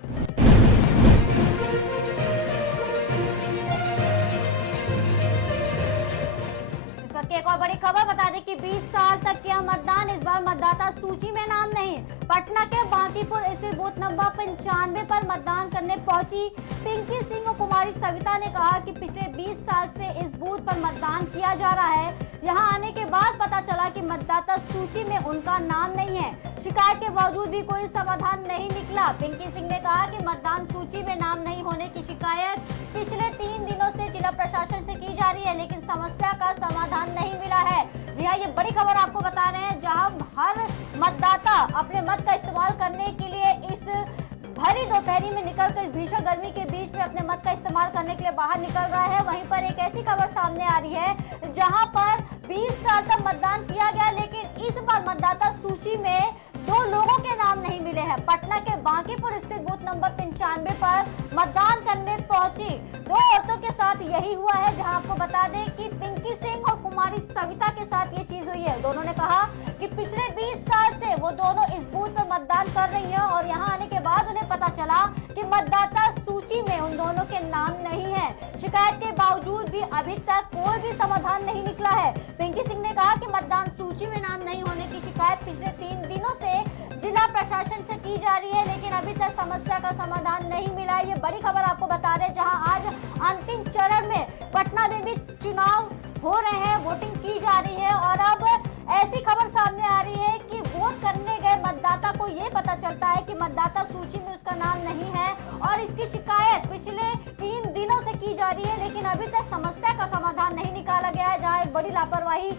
इस वक्त की एक और बड़ी खबर बता दें कि 20 साल तक किया मतदान, इस बार मतदाता सूची में नाम नहीं। पटना के बांकीपुर स्थित बूथ नंबर 95 पर मतदान करने पहुंची पिंकी सिंह और कुमारी सविता ने कहा कि पिछले 20 साल से इस बूथ पर मतदान किया जा रहा है। यहां आने के बाद पता चला कि मतदाता सूची में उनका नाम नहीं है। शिकायत के बावजूद भी कोई समाधान नहीं निकला। पिंकी सिंह ने कहा कि मतदान सूची में नाम नहीं होने की शिकायत पिछले 3 दिनों से जिला प्रशासन से की जा रही है, लेकिन समस्या का समाधान नहीं मिला है। जी हाँ, ये बड़ी खबर आपको बता रहे हैं, जहां हर मतदाता अपने मत का इस्तेमाल करने के लिए इस भरी दोपहरी में निकलकर इस भीषण गर्मी के बीच में अपने मत का इस्तेमाल करने के लिए बाहर निकल रहा है। वहीं पर एक ऐसी खबर सामने आ रही है जहां पर 20 साल तक मतदान किया गया, लेकिन इस बार मतदाता सूची में 2 लोगों के नाम नहीं मिले हैं। पटना के बांकीपुर स्थित बूथ नंबर 95 पर मतदान करने पहुंची 2 औरतों के साथ यही हुआ है, जहां आपको बता दें कि पिंकी सिंह और कुमारी सविता के साथ ये चीज हुई है। दोनों ने कहा कि पिछले 20 साल से वो दोनों इस बूथ पर मतदान कर रही हैं और यहाँ आने के बाद उन्हें पता चला कि मतदाता सूची में उन दोनों के नाम नहीं है। शिकायत के बावजूद भी अभी तक कोई भी समाधान नहीं निकला है। पिंकी सिंह ने कहा कि मतदान सूची में नाम नहीं होने की शिकायत पिछले 3 दिनों से जिला प्रशासन से की जा रही है, लेकिन अभी तक समस्या का समाधान नहीं मिला। ये बड़ी खबर आपको बता रहे हैं, जहां आज अंतिम चरण में पटना में भी चुनाव हो रहे हैं, वोटिंग की जा रही है और अब ऐसी खबर सामने आ रही है कि वोट करने गए मतदाता को ये पता चलता है कि मतदाता सूची में उसका नाम नहीं है और इसकी शिकायत पिछले 3 दिनों से की जा रही है, लेकिन अभी तक समस्या का समाधान नहीं निकाला गया है। जहां एक बड़ी लापरवाही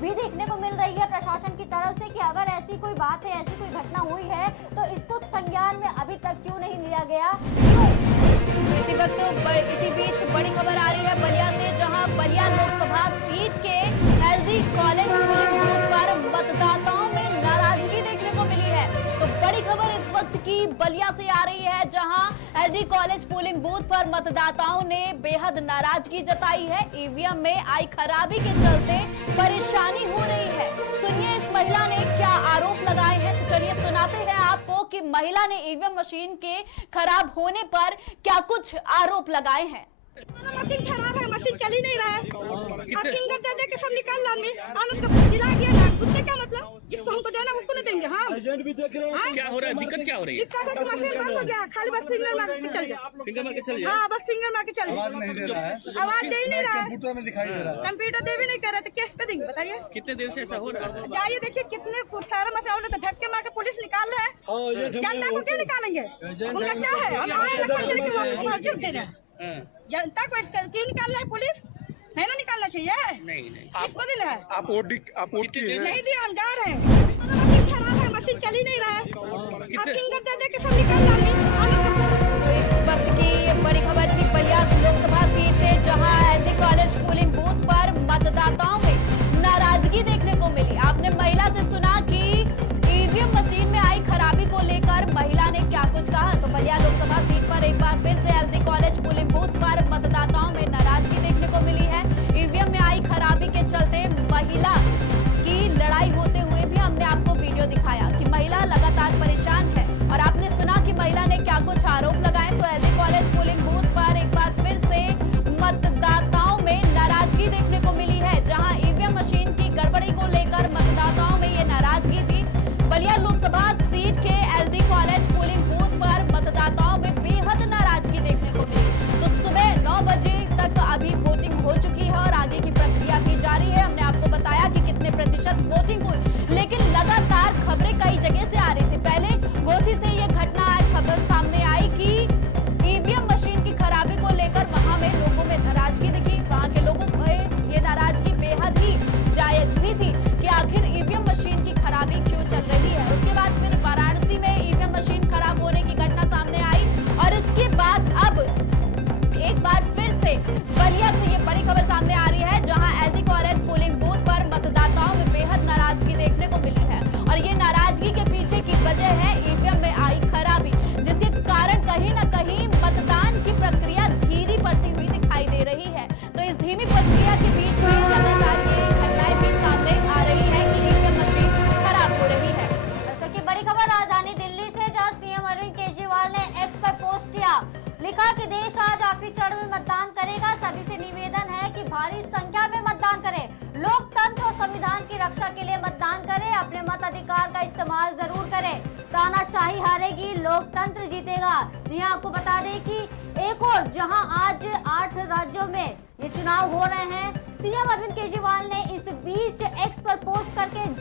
भी देखने को मिल रही है प्रशासन की तरफ से कि अगर ऐसी कोई बात है, ऐसी कोई घटना हुई है तो इसको संज्ञान में अभी तक क्यों नहीं लिया गया। इसी वक्त इसी बीच बड़ी खबर आ रही है बलिया से, जहां बलिया लोकसभा सीट के एलडी कॉलेज पोलिंग बूथ पर मतदाताओं में नाराजगी देखने को मिली है। तो बड़ी खबर इस वक्त की बलिया से आ रही है, जहां एलडी कॉलेज पोलिंग बूथ पर मतदाताओं ने बेहद नाराजगी जताई है। ईवीएम में आई खराबी के चलते परेशानी हो रही है। सुनिए इस महिला ने क्या आरोप लगाए हैं, तो चलिए सुनाते हैं आपको कि महिला ने ईवीएम मशीन के खराब होने पर क्या कुछ आरोप लगाए हैं। मशीन खराब है, मशीन चल ही नहीं रहा है। अब फिंगर दे दे के सब निकाल ला में आनंद का दिला गया ना, उससे क्या मतलब? जिसको हमको देना उसको नहीं देंगे। हाँ, एजेंट भी देख रहे हैं। क्या हो रहा है? दिक्कत क्या हो रही है? दिक्कत है कि मशीन बंद हो गया, खाली बस फिंगर मार के चल जा। फिंगर मार के चल जा। हाँ, बस फिंगर मार के चल जा। आवाज नहीं दे रहा है, आवाज दे ही नहीं रहा है, कंप्यूटर में दिखाई दे रहा है। कंप्यूटर दे भी नहीं कर रहे तो केस पे देंगे, बताइए। कितने देर से ऐसा हो रहा है? जाइए देखिए कितने सारा मसाला तो धक्के मार के पुलिस निकाल रहा है। जनता को क्यों निकालेंगे? उनका क्या है? हम आए इलेक्शन देने के बाद जुट दे रहे हैं। जनता को क्यों निकाल रहा है पुलिस? है ना, निकालना चाहिए। नहीं किसको देना है? आप वोट की नहीं दिया, हम जा रहे हैं। मशीन खराब है, मशीन चल ही नहीं रहा है। अब फिंगर दे दे के सब निकाल ला। तो इस वक्त की ये बड़ी खबर थी बलिया लोकसभा सीट से, जहां एलडी कॉलेज पोलिंग बूथ पर मतदाताओं में नाराजगी देखने को मिली। आपने महिला से सुना कि ईवीएम मशीन में आई खराबी को लेकर महिला ने क्या कुछ कहा। तो बलिया लोकसभा सीट पर एक बार फिर से एलडी कॉलेज पोलिंग बूथ पर मतदाताओं में नाराजगी देखने को मिली है। ईवीएम में आई खराबी के चलते महिला की लड़ाई होते हुए भी हमने आपको वीडियो दिखाया कि महिला लगातार परेशान है और आपने सुना कि महिला ने क्या कुछ आरोप लगाए। तो एलडी कॉलेज पोलिंग बूथ पर एक बार फिर से मतदाताओं में नाराजगी देखने को मिली है, जहां ईवीएम मशीन की गड़बड़ी को लेकर मतदाताओं में ये नाराजगी थी। बलिया लोकसभा सीट के एलडी कॉलेज पोलिंग बूथ पर मतदाताओं में बेहद नाराजगी देखने को मिली। तो सुबह 9 बजे तक अभी वोटिंग हो चुकी है और आगे की प्रक्रिया भी जारी है। हमने आपको बताया कि कितने प्रतिशत वोटिंग हुई, लेकिन लगातार खबरें कई जगह से आ रही थी। पहले घोसी से ये घटना खबर सामने आई कि ईवीएम मशीन की खराबी को लेकर वहां में लोगों में नाराजगी दिखी। वहां के लोगों में ये नाराजगी बेहद ही जायज भी थी कि आखिर ईवीएम मशीन की खराबी क्यों चल रही है। उसके बाद फिर वाराणसी में ईवीएम मशीन खराब होने की घटना सामने आई और इसके बाद अब एक बार फिर से बलिया से ये बड़ी खबर सामने आ रही है, जहां एलडी कॉलेज पोलिंग बूथ पर मतदाताओं में बेहद नाराजगी देखने को मिली है और ये नाराजगी के पीछे की वजह है ईवीएम में आई खराबी, जिसके कारण कहीं न कहीं मतदान की प्रक्रिया धीमी पड़ती हुई दिखाई दे रही है। तो इस धीमी प्रक्रिया के बीच में लगातार ये घटनाएं भी सामने आ रही है कि ईवीएम मशीन खराब हो रही है। दोस्तों की बड़ी खबर राजधानी दिल्ली से, जहां सीएम अरविंद केजरीवाल ने एक्स पर पोस्ट किया, लिखा कि देश आज आखिरी चरण में मतदान करेगा। सभी से निवेदन है कि भारी संख्या में मतदान करें, लोकतंत्र और संविधान की रक्षा के लिए मतदान करें, अपने मताधिकार का इस्तेमाल जरूर करें। तानाशाही हारेगी, लोकतंत्र जीतेगा। जी हाँ, आपको बता दें कि एक और जहां आज 8 राज्यों में ये चुनाव हो रहे हैं, सीएम अरविंद केजरीवाल ने इस बीच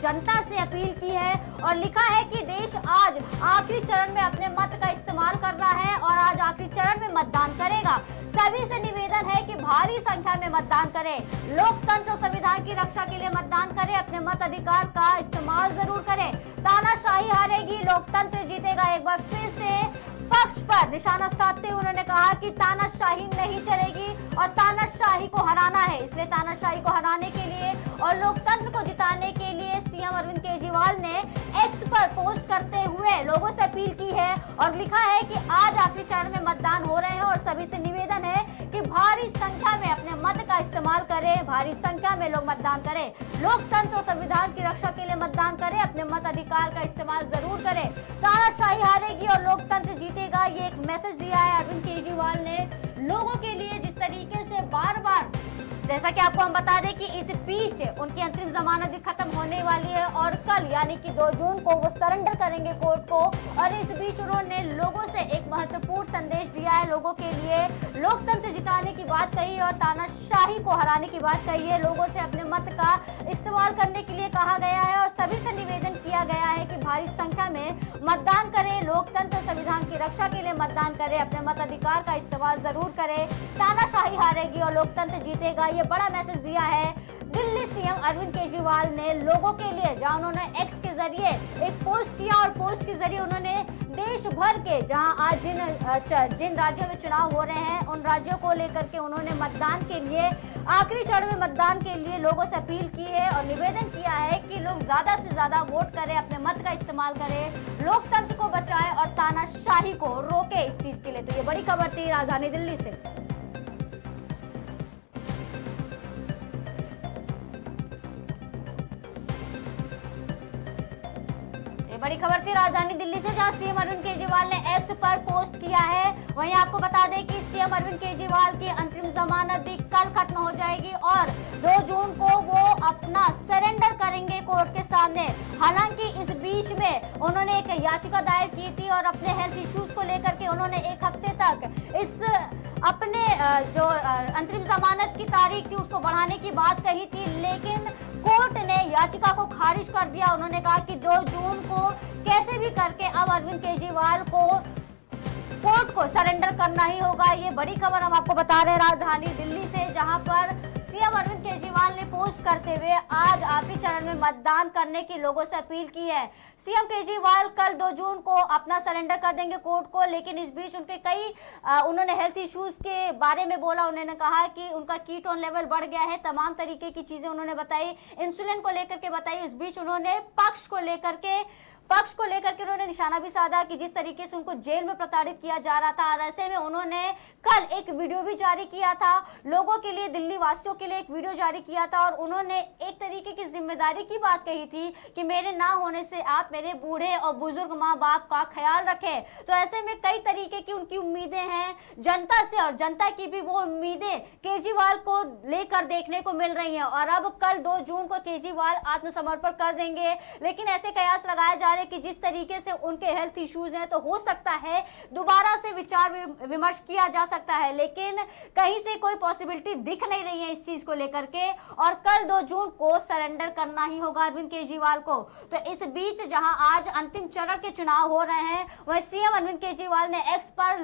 जनता से अपील की है और लिखा है कि देश आज आखिरी चरण में अपने मत का इस्तेमाल कर रहा है और आज आखिरी चरण में मतदान करेगा। सभी से निवेदन है कि भारी संख्या में मतदान करें, लोकतंत्र और संविधान की रक्षा के लिए मतदान करें, अपने मत अधिकार का इस्तेमाल जरूर करें। तानाशाही हारेगी, लोकतंत्र जीतेगा। एक बार फिर से पक्ष पर निशाना साधते हुए उन्होंने कहा कि तानाशाही नहीं चलेगी और तानाशाही को हराना है। इसलिए तानाशाही को हराने के लिए और लोकतंत्र को जिताने के लिए सीएम अरविंद केजरीवाल ने एक्स पर पोस्ट करते हुए लोगों से अपील की है और लिखा है कि आज आखिरी चरण में मतदान हो रहे हैं और सभी से निवेदन है कि भारी संख्या में अपने मत का इस्तेमाल करें, भारी संख्या में लोग मतदान करें, लोकतंत्र और संविधान की रक्षा के लिए मतदान करें, अपने मत अधिकार का इस्तेमाल जरूर करें। तानाशाही हारेगी और लोकतंत्र जीतेगा, ये एक मैसेज दिया है अरविंद केजरीवाल ने लोगों के लिए। जिस तरीके से बार बार, जैसा कि आपको हम बता दें कि इस बीच उनकी अंतरिम जमानत भी खत्म होने वाली है और कल यानी कि 2 जून को वो सरेंडर करेंगे कोर्ट को। और इस बीच उन्होंने लोगों से एक महत्वपूर्ण संदेश दिया है लोगों के लिए, लोकतंत्र जिताने की बात कही है और तानाशाही को हराने की बात कही है। लोगों से अपने मत का इस्तेमाल करने के लिए कहा गया है और सभी से निवेदन किया गया है कि भारी संख्या में मतदान करें, लोकतंत्र और संविधान की रक्षा के लिए मतदान करें, अपने मत अधिकार का इस्तेमाल जरूर करें। तानाशाही हारेगी और लोकतंत्र जीतेगा, ये बड़ा मैसेज दिया है दिल्ली सीएम अरविंद केजरीवाल ने लोगों के लिए, जहां उन्होंने एक्स के जरिए एक पोस्ट किया और पोस्ट के जरिए उन्होंने देश भर के जहां आज जिन राज्यों में चुनाव हो रहे हैं उन राज्यों को लेकर के उन्होंने मतदान के लिए, आखिरी चरण में मतदान के लिए लोगों से अपील की है और निवेदन किया है कि लोग ज्यादा से ज्यादा वोट करें, अपने मत का इस्तेमाल करें, लोकतंत्र को बचाएं और तानाशाही को रोके इस चीज के लिए। तो ये बड़ी खबर थी राजधानी दिल्ली से। बड़ी खबर थी राजधानी दिल्ली से, जहां सीएम अरविंद केजरीवाल ने एक्स पर पोस्ट किया है। वहीं आपको बता दें कि सीएम अरविंद केजरीवाल की अंतरिम जमानत भी कल खत्म हो जाएगी और 2 जून को वो अपना सरेंडर करेंगे कोर्ट के सामने। हालांकि इस बीच में उन्होंने एक याचिका दायर की थी और अपने हेल्थ इश्यूज को लेकर के उन्होंने 1 हफ्ते तक इस अपने जो अंतरिम जमानत की तारीख थी उसको बढ़ाने की बात कही थी, लेकिन कोर्ट ने याचिका को खारिज कर दिया। उन्होंने कहा कि 2 जून को कैसे भी करके अब अरविंद केजरीवाल को कोर्ट को सरेंडर करना ही होगा। ये बड़ी खबर हम आपको बता रहे हैं राजधानी दिल्ली से, जहां पर सीएम अरविंद केजरीवाल ने पोस्ट करते हुए आज आखिरी चरण में मतदान करने की लोगों से अपील की है। सीएम केजरीवाल कल 2 जून को अपना सरेंडर कर देंगे कोर्ट को, लेकिन इस बीच उनके उन्होंने हेल्थ इश्यूज के बारे में बोला। उन्होंने कहा कि उनका कीटोन लेवल बढ़ गया है, तमाम तरीके की चीजें उन्होंने बताई, इंसुलिन को लेकर के बताई। इस बीच उन्होंने पक्ष को लेकर के उन्होंने निशाना भी साधा कि जिस तरीके से उनको जेल में प्रताड़ित किया जा रहा था। और ऐसे में उन्होंने कल एक वीडियो भी जारी किया था लोगों के लिए, दिल्ली वासियों के लिए एक वीडियो जारी किया था और उन्होंने एक तरीके की जिम्मेदारी की बात कही थी कि मेरे ना होने से आप मेरे बूढ़े और बुजुर्ग माँ बाप का ख्याल रखें। तो ऐसे में कई तरीके की उनकी उम्मीदें हैं जनता से और जनता की भी वो उम्मीदें केजरीवाल को लेकर देखने को मिल रही हैं। और अब कल 2 जून को केजरीवाल आत्मसमर्पण कर देंगे, लेकिन ऐसे कयास लगाए जा रहे कि जिस तरीके से उनके हेल्थ इश्यूज हैं तो हो सकता है दोबारा से विचार विमर्श किया जा सकता है, लेकिन कहीं से कोई पॉसिबिलिटी दिख नहीं रही है इस चीज को लेकर के। और कल 2 जून को सरेंडर करना ही होगा अरविंद केजरीवाल को। तो इस बीच जहां आज अंतिम चरण के चुनाव हो रहे हैं, वहीं सीएम अरविंद केजरीवाल ने एक्स पर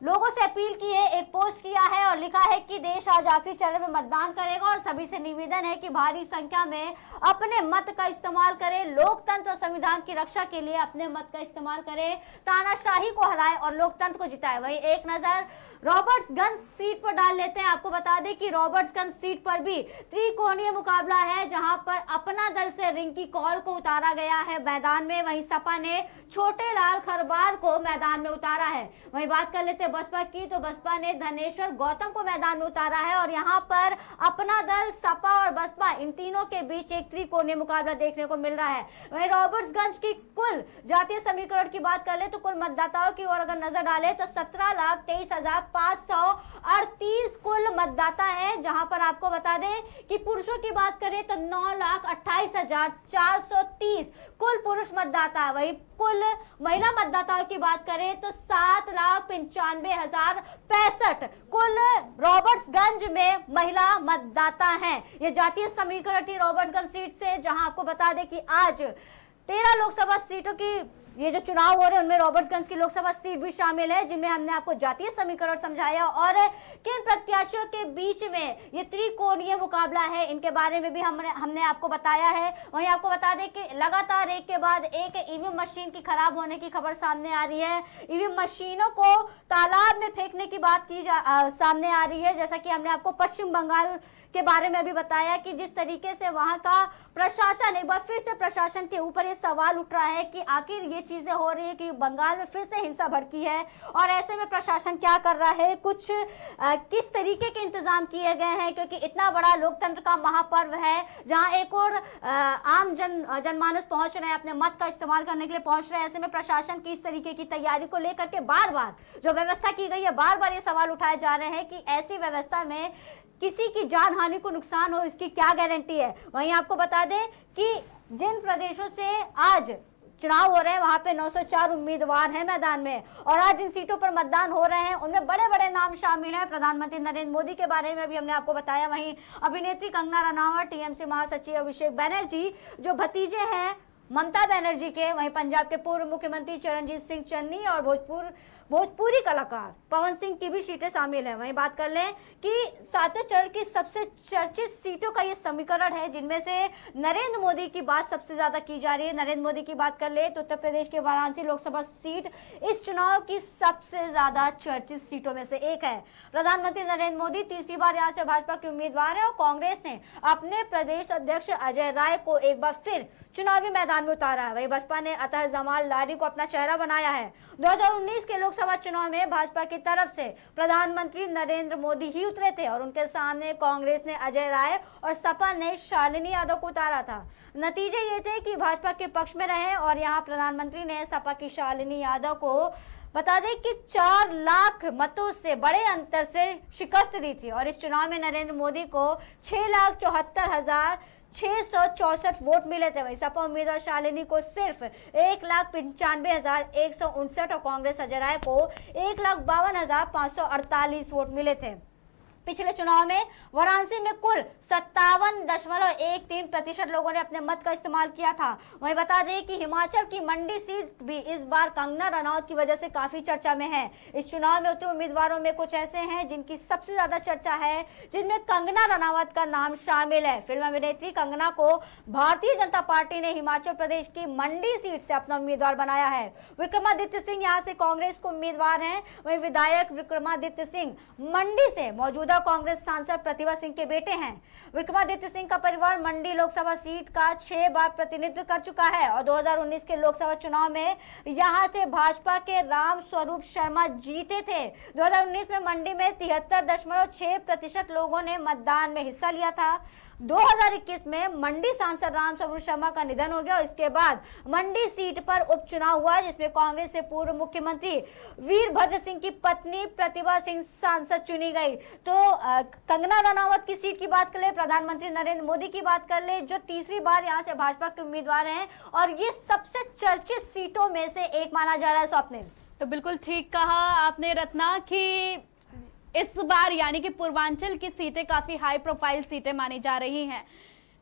लोगों से अपील की है, एक पोस्ट किया है और लिखा है कि देश आज आखिरी चरण में मतदान करेगा और सभी से निवेदन है कि भारी संख्या में अपने मत का इस्तेमाल करें, लोकतंत्र और संविधान की रक्षा के लिए अपने मत का इस्तेमाल करें, तानाशाही को हराए और लोकतंत्र को जिताए। वहीं एक नजर रॉबर्ट्सगंज सीट पर डाल लेते हैं। आपको बता दें कि रॉबर्ट्सगंज सीट पर भी त्रिकोणीय मुकाबला है, जहां पर अपना दल से रिंकी कौल को उतारा गया है मैदान में, वहीं सपा ने छोटे लाल खरबार को मैदान में उतारा है। वहीं बात कर लेते हैं बसपा की, तो बसपा ने धनेश्वर गौतम को मैदान में उतारा है और यहाँ पर अपना दल, सपा और बसपा इन तीनों के बीच एक त्रिकोणीय मुकाबला देखने को मिल रहा है। वहीं रॉबर्ट्सगंज की कुल जातीय समीकरण की बात कर ले तो कुल मतदाताओं की ओर अगर नजर डाले तो 17,23,000 9,538 कुल मतदाता है, जहां पर आपको बता दें कि पुरुषों की बात करें तो 9,28,430 कुल पुरुष मतदाता। वही कुल महिला मतदाताओं की बात करें तो 7,95,065 कुल रॉबर्ट्सगंज में महिला मतदाता हैं। ये जातीय समीकरण थी रॉबर्ट्सगंज सीट से, जहां आपको बता दें कि आज 13 लोकसभा सीटों की ये जो चुनाव हो रहे हैं उनमें रॉबर्ट्सगंज की लोकसभा सीट भी शामिल है, जिनमें हमने आपको जातीय समीकरण समझाया और किन प्रत्याशियों के बीच में ये त्रिकोणीय मुकाबला है इनके बारे में भी हमने आपको बताया है। वहीं आपको बता दें कि लगातार एक के बाद एक ईवीएम मशीन की खराब होने की खबर सामने आ रही है। ईवीएम मशीनों को तालाब में फेंकने की बात सामने आ रही है, जैसा कि हमने आपको पश्चिम बंगाल के बारे में भी बताया कि जिस तरीके से वहां का प्रशासन, एक बार फिर से प्रशासन के ऊपर ये सवाल उठ रहा है कि आखिर ये चीजें हो रही है कि बंगाल में फिर से हिंसा भड़की है और ऐसे में प्रशासन क्या कर रहा है, कुछ किस तरीके के इंतजाम किए गए हैं, क्योंकि इतना बड़ा लोकतंत्र का महापर्व है जहां एक और आम जनमानस पहुंच रहे हैं, अपने मत का इस्तेमाल करने के लिए पहुंच रहे हैं। ऐसे में प्रशासन की इस तरीके की तैयारी को लेकर के बार बार जो व्यवस्था की गई है, बार बार ये सवाल उठाए जा रहे हैं कि ऐसी व्यवस्था में किसी की जान हानि को नुकसान हो, इसकी क्या गारंटी है। वहीं आपको बता दें कि जिन प्रदेशों से आज चुनाव हो रहे हैं वहां पे 904 उम्मीदवार हैं मैदान में और आज जिन सीटों पर मतदान हो रहे हैं उनमें बड़े बड़े नाम शामिल हैं। प्रधानमंत्री नरेंद्र मोदी के बारे में भी हमने आपको बताया, वहीं अभिनेत्री कंगना रनावत, टीएमसी महासचिव अभिषेक बनर्जी जो भतीजे हैं ममता बनर्जी के, वहीं पंजाब के पूर्व मुख्यमंत्री चरणजीत सिंह चन्नी और भोजपुरी कलाकार पवन सिंह की भी सीटें शामिल हैं। वहीं बात कर लें कि सातवें चरण की सबसे चर्चित सीटों का ये समीकरण है, जिनमें से नरेंद्र मोदी की बात सबसे ज्यादा की जा रही है। नरेंद्र मोदी की बात कर ले तो उत्तर प्रदेश के वाराणसी लोकसभा सीट इस चुनाव की सबसे ज्यादा चर्चित सीटों में से एक है। प्रधानमंत्री नरेंद्र मोदी तीसरी बार यहाँ से भाजपा के उम्मीदवार है और कांग्रेस ने अपने प्रदेश अध्यक्ष अजय राय को एक बार फिर चुनावी मैदान में उतारा है। वहीं बसपा ने अतहर जमाल लारी को अपना चेहरा बनाया है। 2019 के लोकसभा चुनाव में भाजपा की तरफ से प्रधानमंत्री नरेंद्र मोदी ही उतरे थे और उनके सामने कांग्रेस ने अजय राय और सपा ने शालिनी यादव को उतारा था। नतीजे ये थे कि भाजपा के पक्ष में रहे और यहाँ प्रधानमंत्री ने सपा की शालिनी यादव को बता दें कि 4 लाख मतों से बड़े अंतर से शिकस्त दी थी और इस चुनाव में नरेंद्र मोदी को 6,74,664 वोट मिले थे। वहीं सपा उम्मीदवार शालिनी को सिर्फ 1,95,159 और कांग्रेस अजय राय को 1,52,548 वोट मिले थे। पिछले चुनाव में वाराणसी में कुल 57.13% लोगों ने अपने मत का इस्तेमाल किया था। वहीं बता दें कि हिमाचल की मंडी सीट भी इस बार कंगना रनौत की वजह से काफी चर्चा में है। इस चुनाव में उतरे उम्मीदवारों में कुछ ऐसे हैं जिनकी सबसे ज्यादा चर्चा है, जिनमें कंगना रनावत का नाम शामिल है। फिल्म अभिनेत्री कंगना को भारतीय जनता पार्टी ने हिमाचल प्रदेश की मंडी सीट से अपना उम्मीदवार बनाया है। विक्रमादित्य सिंह यहाँ से कांग्रेस को उम्मीदवार हैं। वहीं विधायक विक्रमादित्य सिंह मंडी से मौजूदा कांग्रेस सांसद प्रतिभा सिंह के बेटे हैं। विक्रमादित्य सिंह का परिवार मंडी लोकसभा सीट का 6 बार प्रतिनिधित्व कर चुका है और 2019 के लोकसभा चुनाव में यहां से भाजपा के राम स्वरूप शर्मा जीते थे। 2019 में मंडी में 73.6% लोगों ने मतदान में हिस्सा लिया था। 2021 में मंडी सांसद राम स्वरूप शर्मा का निधन हो गया और इसके बाद मंडी सीट पर उपचुनाव हुआ, जिसमें कांग्रेस से पूर्व मुख्यमंत्री वीरभद्र सिंह की पत्नी प्रतिभा सिंह सांसद चुनी गई। तो कंगना रनावत की सीट की बात कर ले, प्रधानमंत्री नरेंद्र मोदी की बात कर ले, जो तीसरी बार यहाँ से भाजपा के उम्मीदवार हैं और ये सबसे चर्चित सीटों में से एक माना जा रहा है। स्वप्निल, तो बिल्कुल ठीक कहा आपने रत्ना कि इस बार यानी कि पूर्वांचल की सीटें काफी हाई प्रोफाइल सीटें मानी जा रही हैं।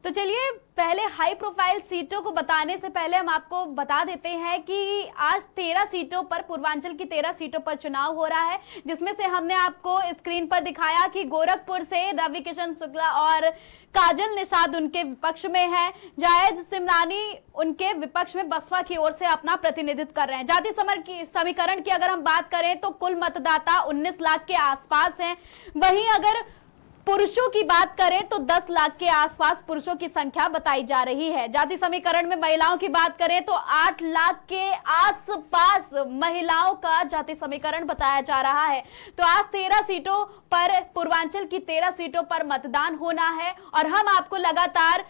तो चलिए पहले हाई प्रोफाइल सीटों को बताने से पहले हम आपको बता देते हैं कि आज 13 सीटों पर, पूर्वांचल की 13 सीटों पर चुनाव हो रहा है, जिसमें से हमने आपको स्क्रीन पर दिखाया कि गोरखपुर से रवि किशन शुक्ला और काजल निषाद उनके विपक्ष में है, जायद सिमरानी उनके विपक्ष में बसपा की ओर से अपना प्रतिनिधित्व कर रहे हैं। जाति समीकरण की अगर हम बात करें तो कुल मतदाता 19 लाख के आसपास हैं। वहीं अगर पुरुषों की बात करें तो 10 लाख के आसपास पुरुषों की संख्या बताई जा रही है। जाति समीकरण में महिलाओं की बात करें तो 8 लाख के आसपास महिलाओं का जाति समीकरण बताया जा रहा है। तो आज 13 सीटों पर, पूर्वांचल की 13 सीटों पर मतदान होना है और हम आपको लगातार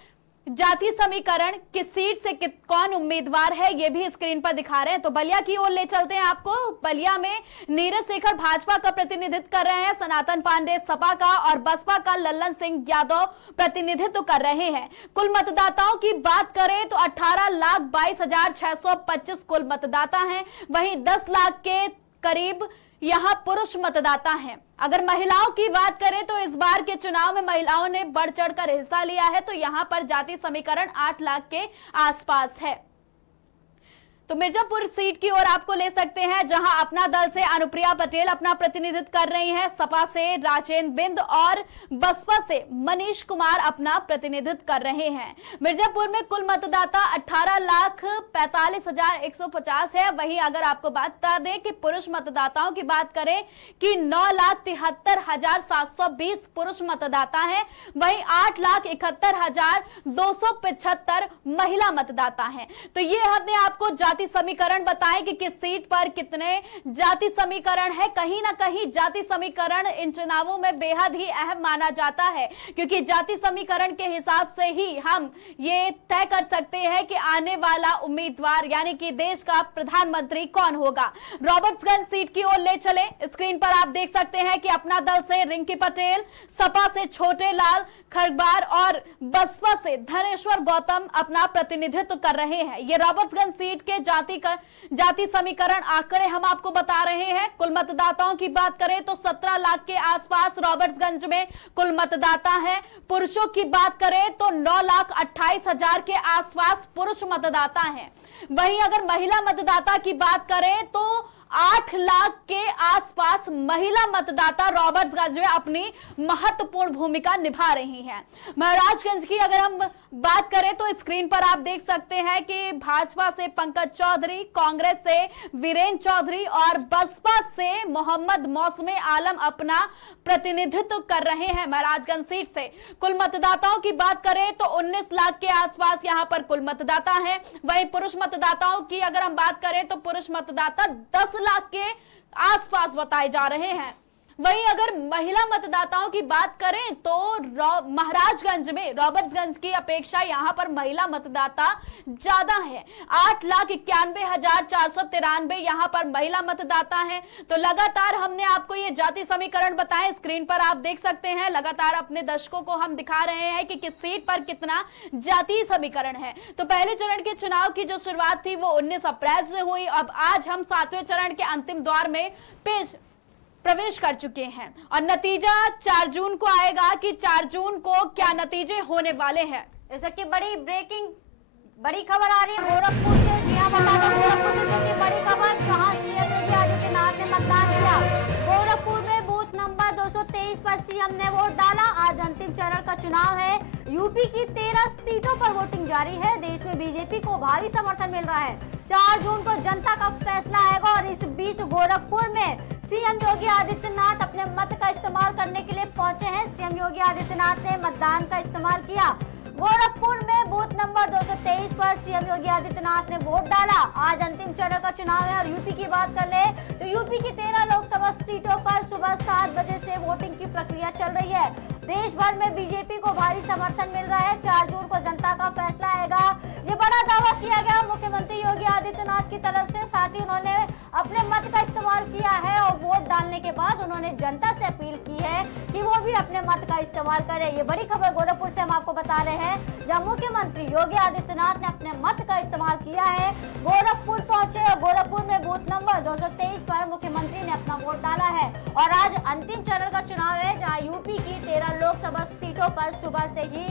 जाति समीकरण किस सीट से कौन उम्मीदवार है ये भी स्क्रीन पर दिखा रहे हैं। तो बलिया की ओर ले चलते हैं आपको। बलिया में नीरज शेखर भाजपा का प्रतिनिधित्व कर रहे हैं, सनातन पांडे सपा का और बसपा का लल्लन सिंह यादव प्रतिनिधित्व कर रहे हैं। कुल मतदाताओं की बात करें तो 18,22,625 कुल मतदाता हैं, वहीं 10 लाख के करीब यहां पुरुष मतदाता हैं। अगर महिलाओं की बात करें तो इस बार के चुनाव में महिलाओं ने बढ़ चढ़कर हिस्सा लिया है, तो यहां पर जाति समीकरण 8 लाख के आसपास है। तो मिर्जापुर सीट की ओर आपको ले सकते हैं, जहां अपना दल से अनुप्रिया पटेल अपना प्रतिनिधित्व कर रही हैं, सपा से राजेंद्र बिंद और बसपा से मनीष कुमार अपना प्रतिनिधित्व कर रहे हैं। मिर्जापुर में कुल मतदाता 18,45,150 है। वहीं अगर आपको बता दें कि पुरुष मतदाताओं की बात करें कि 9,73,720 पुरुष मतदाता हैं, वहीं 8,71,275 महिला मतदाता हैं। तो ये हमने आपको जाति समीकरण बताएं कि किस सीट पर कितने जाति समीकरण है। कहीं ना कहीं जाति समीकरण इन चुनावों में बेहद ही अहम माना जाता है, क्योंकि जाति समीकरण के हिसाब से ही हम ये तय कर सकते हैं कि आने वाला उम्मीदवार यानी कि देश का प्रधानमंत्री कौन होगा। रॉबर्ट्सगंज सीट की ओर ले चले, स्क्रीन पर आप देख सकते हैं कि अपना दल से रिंकी पटेल, सपा से छोटे लाल खरबार और बसपा से धनेश्वर गौतम अपना प्रतिनिधित्व कर रहे हैं। ये रॉबर्ट्सगंज सीट के जाति समीकरण आंकड़े हम आपको बता रहे हैं। कुल मतदाताओं की बात करें तो 17 लाख के आसपास रॉबर्ट्सगंज में कुल मतदाता हैं। पुरुषों की बात करें तो 9,28,000 के आसपास पुरुष मतदाता हैं। वहीं अगर महिला मतदाता की बात करें तो 8 लाख के आसपास महिला मतदाता रॉबर्ट्सगंज में अपनी महत्वपूर्ण भूमिका निभा रही हैं। महाराजगंज की अगर हम बात करें तो स्क्रीन पर आप देख सकते हैं कि भाजपा से पंकज चौधरी, कांग्रेस से वीरेंद्र चौधरी और बसपा से मोहम्मद मौसमे आलम अपना प्रतिनिधित्व कर रहे हैं महाराजगंज सीट से। कुल मतदाताओं की बात करें तो 19 लाख के आसपास यहां पर कुल मतदाता हैं। वहीं पुरुष मतदाताओं की अगर हम बात करें तो पुरुष मतदाता 10 लाख के आसपास बताए जा रहे हैं। वहीं अगर महिला मतदाताओं की बात करें तो महाराजगंज में रॉबर्ट्सगंज की अपेक्षा यहां पर महिला मतदाता ज्यादा है। 8,91,493 यहां पर महिला मतदाता हैं। तो लगातार हमने आपको ये जाति समीकरण बताए, स्क्रीन पर आप देख सकते हैं। लगातार अपने दर्शकों को हम दिखा रहे हैं कि किस सीट पर कितना जाति समीकरण है। तो पहले चरण के चुनाव की जो शुरुआत थी वो 19 अप्रैल से हुई। अब आज हम 7वें चरण के अंतिम द्वार में प्रवेश कर चुके हैं और नतीजा 4 जून को आएगा कि 4 जून को क्या नतीजे होने वाले हैं। जैसे कि बड़ी खबर आ रही है गोरखपुर से। जी हाँ, बता दें गोरखपुर से जो कि बड़ी खबर, जहां सीएम योगी आदित्यनाथ ने मतदान किया। गोरखपुर में बूथ नंबर 223 पर सीएम ने वोट डाला। आज अंतिम चरण का चुनाव है। यूपी की 13 सीटों पर वोटिंग जारी है। देश में बीजेपी को भारी समर्थन मिल रहा है। 4 जून को जनता का फैसला आएगा और इस बीच गोरखपुर में सीएम योगी आदित्यनाथ अपने मत का इस्तेमाल करने के लिए पहुंचे हैं। सीएम योगी आदित्यनाथ ने मतदान का इस्तेमाल किया। गोरखपुर में बूथ नंबर 223 पर सीएम योगी आदित्यनाथ ने वोट डाला। आज अंतिम चरण का चुनाव है। और यूपी की बात कर ले तो यूपी की 13 लोकसभा सीटों पर सुबह 7 बजे से वोटिंग की प्रक्रिया चल रही है। देश भर में बीजेपी को भारी समर्थन मिल रहा है। 4 जून को जनता का फैसला आएगा, ये बड़ा दावा किया गया मुख्यमंत्री योगी आदित्यनाथ की तरफ से। साथ ही उन्होंने अपने मत का इस्तेमाल किया है और वोट डालने के बाद उन्होंने जनता से अपील की है कि वो भी अपने मत का इस्तेमाल करे। ये बड़ी खबर गोरखपुर से हम आपको बता रहे हैं, जहां मुख्यमंत्री योगी आदित्यनाथ ने अपने मत का इस्तेमाल किया है। गोरखपुर पहुंचे और गोरखपुर में बूथ नंबर 223 पर मुख्यमंत्री ने अपना वोट डाला है। और आज अंतिम चरण का चुनाव है, जहां यूपी की 13 लोकसभा सीटों पर सुबह से ही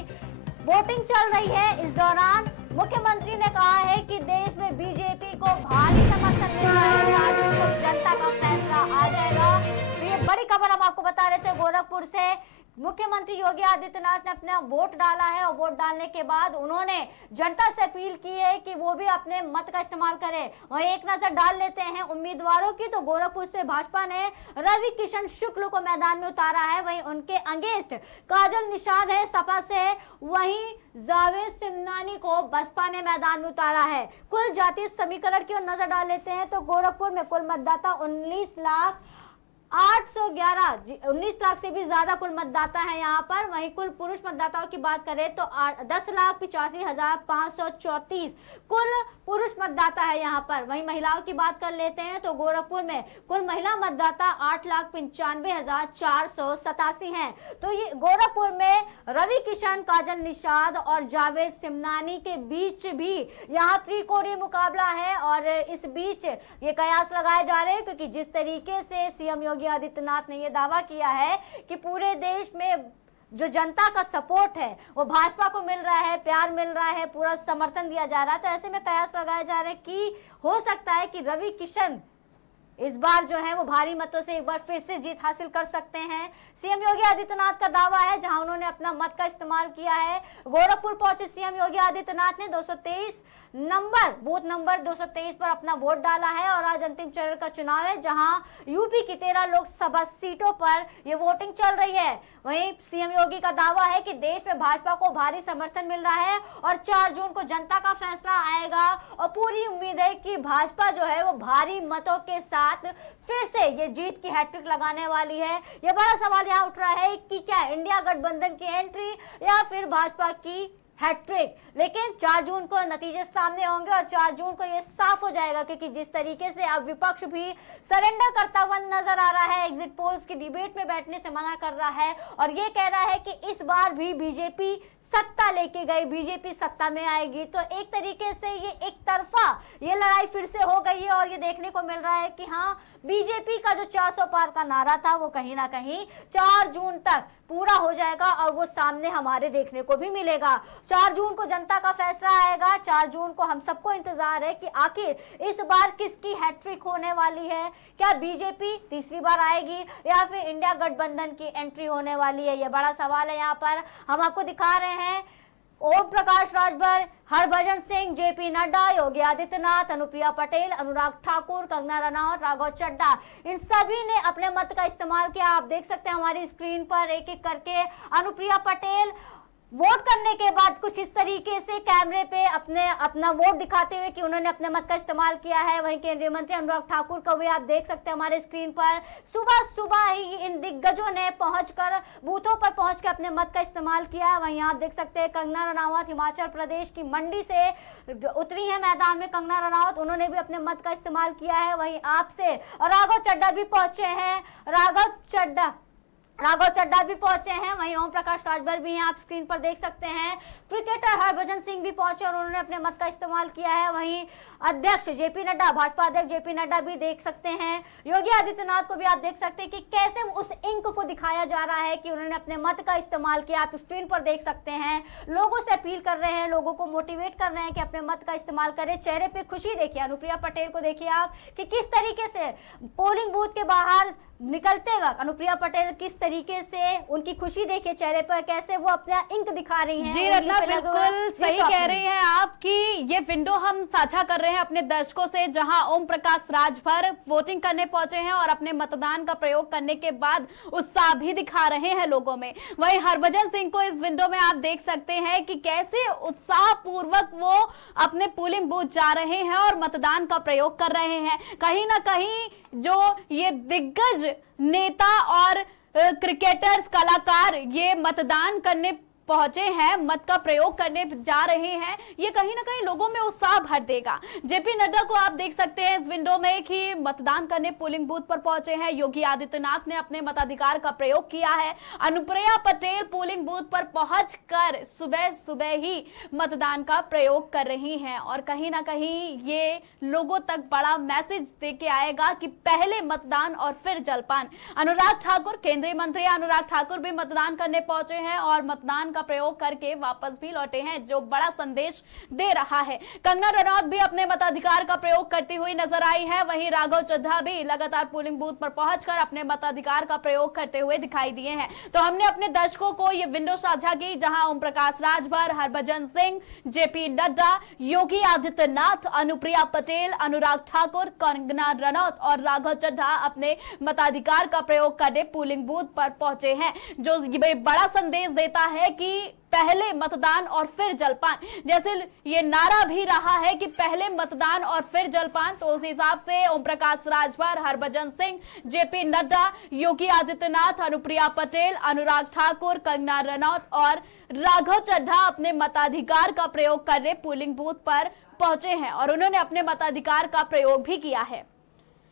वोटिंग चल रही है। इस दौरान मुख्यमंत्री ने कहा है कि देश में बीजेपी को भारी समर्थन मिल रहा है। आज जनता का फैसला आ जाएगा। तो ये बड़ी खबर हम आपको बता रहे थे गोरखपुर से। मुख्यमंत्री योगी आदित्यनाथ ने अपना वोट डाला है और वोट डालने के बाद उन्होंने जनता से अपील की है कि वो भी अपने मत का इस्तेमाल करें। वहीं एक नजर डाल लेते हैं उम्मीदवारों की। तो गोरखपुर से भाजपा ने रवि किशन शुक्ल को मैदान में उतारा है। वहीं उनके अगेंस्ट काजल निषाद है सपा से। वहीं जावेद सिमनानी को बसपा ने मैदान में उतारा है। कुल जातीय समीकरण की ओर नजर डाल लेते हैं तो गोरखपुर में कुल मतदाता 811 19 लाख से भी ज्यादा कुल मतदाता है यहाँ पर। वहीं कुल पुरुष मतदाताओं की बात करें तो 10,85,534 कुल पुरुष मतदाता है यहाँ पर। वहीं महिलाओं की बात कर लेते हैं तो गोरखपुर में कुल महिला मतदाता 8,95,487 हैं। तो ये गोरखपुर में रवि किशन, काजल निषाद और जावेद सिमनानी के बीच भी यहाँ त्रिकोणीय मुकाबला है। और इस बीच ये कयास लगाए जा रहे हैं क्योंकि जिस तरीके से सीएम योगी आदित्यनाथ ने ये दावा किया है कि पूरे देश में जो जनता का सपोर्ट है वो भाजपा को मिल रहा है, प्यार मिल रहा है, पूरा समर्थन दिया जा रहा है। तो ऐसे में कयास लगाए जा रहे हैं कि हो सकता है कि रवि किशन इस बार जो है वो भारी मतों से एक बार फिर से जीत हासिल कर सकते हैं। सीएम योगी आदित्यनाथ का दावा है, जहां उन्होंने अपना मत का इस्तेमाल किया है। गोरखपुर पहुंचे सीएम योगी आदित्यनाथ ने 223 नंबर बूथ नंबर 223 पर अपना वोट डाला है। और आज अंतिम चरण का चुनाव है, जहां यूपी की 13 लोकसभा सीटों पर ये वोटिंग चल रही है। वहीं सीएम योगी का दावा है कि देश में भाजपा को भारी समर्थन मिल रहा है और 4 जून को जनता का फैसला आएगा। और पूरी उम्मीद है कि भाजपा जो है वो भारी मतों के साथ फिर से ये जीत की हैट्रिक लगाने वाली है। ये बड़ा सवाल यहाँ उठ रहा है कि क्या इंडिया गठबंधन की एंट्री या फिर भाजपा की हैट्रिक। लेकिन 4 जून को नतीजे सामने होंगे और 4 जून को ये साफ हो जाएगा, क्योंकि जिस तरीके से अब विपक्ष भी सरेंडर करता हुआ नजर आ रहा है, एग्जिट पोल्स की डिबेट में बैठने से मना कर रहा है और ये कह रहा है कि इस बार भी बीजेपी सत्ता लेके गई, बीजेपी सत्ता में आएगी। तो एक तरीके से ये एक तरफा ये लड़ाई फिर से हो गई है और ये देखने को मिल रहा है कि हाँ, बीजेपी का जो 400 पार का नारा था वो कहीं ना कहीं 4 जून तक पूरा हो जाएगा और वो सामने हमारे देखने को भी मिलेगा। 4 जून को जनता का फैसला आएगा। 4 जून को हम सबको इंतजार है कि आखिर इस बार किसकी हैट्रिक होने वाली है। क्या बीजेपी तीसरी बार आएगी या फिर इंडिया गठबंधन की एंट्री होने वाली है, ये बड़ा सवाल है। यहाँ पर हम आपको दिखा रहे हैं ओम प्रकाश राजभर, हरभजन सिंह, जेपी नड्डा, योगी आदित्यनाथ, अनुप्रिया पटेल, अनुराग ठाकुर, कंगना रनौत, राघव चड्ढा, इन सभी ने अपने मत का इस्तेमाल किया। आप देख सकते हैं हमारी स्क्रीन पर एक एक करके। अनुप्रिया पटेल वोट करने के बाद कुछ इस तरीके से कैमरे पे अपना वोट दिखाते हुए कि उन्होंने अपने मत का इस्तेमाल किया है। वहीं केंद्रीय मंत्री अनुराग ठाकुर को भी आप देख सकते हैं हमारे स्क्रीन पर। सुबह सुबह ही इन दिग्गजों ने पहुंचकर बूथों पर पहुंचकर अपने मत का इस्तेमाल किया है। वहीं आप देख सकते हैं कंगना रनौत हिमाचल प्रदेश की मंडी से उतरी है मैदान में। कंगना रनौत उन्होंने भी अपने मत का इस्तेमाल किया है। वहीं आपसे राघव चड्ढा भी पहुंचे हैं, राघव चड्ढा भी पहुंचे हैं। वहीं ओम प्रकाश राजभर भी हैं, आप स्क्रीन पर देख सकते हैं। क्रिकेटर हरभजन सिंह भी पहुंचे और उन्होंने अपने मत का इस्तेमाल किया है। वहीं अध्यक्ष जेपी नड्डा, भाजपा अध्यक्ष जेपी नड्डा भी देख सकते हैं। योगी आदित्यनाथ को भी आप देख सकते हैं कि कैसे उस इंक को दिखाया जा रहा है कि उन्होंने अपने मत का इस्तेमाल किया। आप स्क्रीन पर देख सकते हैं। लोगों से अपील कर रहे हैं, लोगों को मोटिवेट कर रहे हैं कि अपने मत का इस्तेमाल करें। चेहरे पे खुशी देखिए अनुप्रिया पटेल को, देखिए आप कि किस तरीके से पोलिंग बूथ के बाहर निकलते वक्त अनुप्रिया पटेल किस तरीके से उनकी खुशी देखिए चेहरे पर, कैसे वो अपना इंक दिखा रही हैं। जी रत्ना, बिल्कुल सही कह रही हैं आप कि ये विंडो हम साझा कर रहे हैं अपने दर्शकों से, जहां ओम प्रकाश राजभर वोटिंग करने पहुंचे हैं और अपने मतदान का प्रयोग करने के बाद उत्साह भी दिखा रहे हैं लोगों में। वहीं हरभजन सिंह को इस विंडो में आप देख सकते हैं कि कैसे उत्साह पूर्वक वो अपने पोलिंग बूथ जा रहे हैं और मतदान का प्रयोग कर रहे हैं। कहीं ना कहीं जो ये दिग्गज नेता और क्रिकेटर्स, कलाकार ये मतदान करने पहुंचे हैं, मत का प्रयोग करने जा रहे हैं, ये कहीं ना कहीं लोगों में उत्साह भर देगा। जेपी नड्डा को आप देख सकते हैं इस विंडो में कि मतदान करने पोलिंग बूथ पर पहुंचे हैं। योगी आदित्यनाथ ने अपने मताधिकार का प्रयोग किया है। अनुप्रिया पटेल पोलिंग बूथ पर पहुंचकर सुबह सुबह ही मतदान का प्रयोग कर रही हैं और कहीं ना कहीं ये लोगों तक बड़ा मैसेज देके आएगा कि पहले मतदान और फिर जलपान। अनुराग ठाकुर, केंद्रीय मंत्री अनुराग ठाकुर भी मतदान करने पहुंचे हैं और मतदान का प्रयोग करके वापस भी लौटे हैं, जो बड़ा संदेश दे रहा है। कंगना रनौत भी अपने मताधिकार का प्रयोग करती हुई नजर आई है। वहीं राघव चड्ढा भी लगातार पोलिंग बूथ पर पहुंचकर अपने मताधिकार का प्रयोग करते हुए दिखाई दिए हैं। तो हमने अपने दर्शकों को ये विंडो साझा की, जहां ओम प्रकाश राजभर, हरभजन सिंह, जेपी नड्डा, योगी आदित्यनाथ, अनुप्रिया पटेल, अनुराग ठाकुर, कंगना रनौत और राघव चड्ढा अपने मताधिकार का प्रयोग करने पोलिंग बूथ पर पहुंचे हैं, जो बड़ा संदेश देता है कि कि पहले मतदान और फिर जलपान, जैसे ये नारा भी रहा है कि पहले मतदान और फिर जलपान, तो उस हिसाब से ओम प्रकाश राजभर, हरभजन सिंह, जेपी नड्डा, योगी आदित्यनाथ, अनुप्रिया पटेल, अनुराग ठाकुर, कंगना रनौत और राघव चड्ढा अपने मताधिकार का प्रयोग करने पोलिंग बूथ पर पहुंचे हैं और उन्होंने अपने मताधिकार का प्रयोग भी किया है।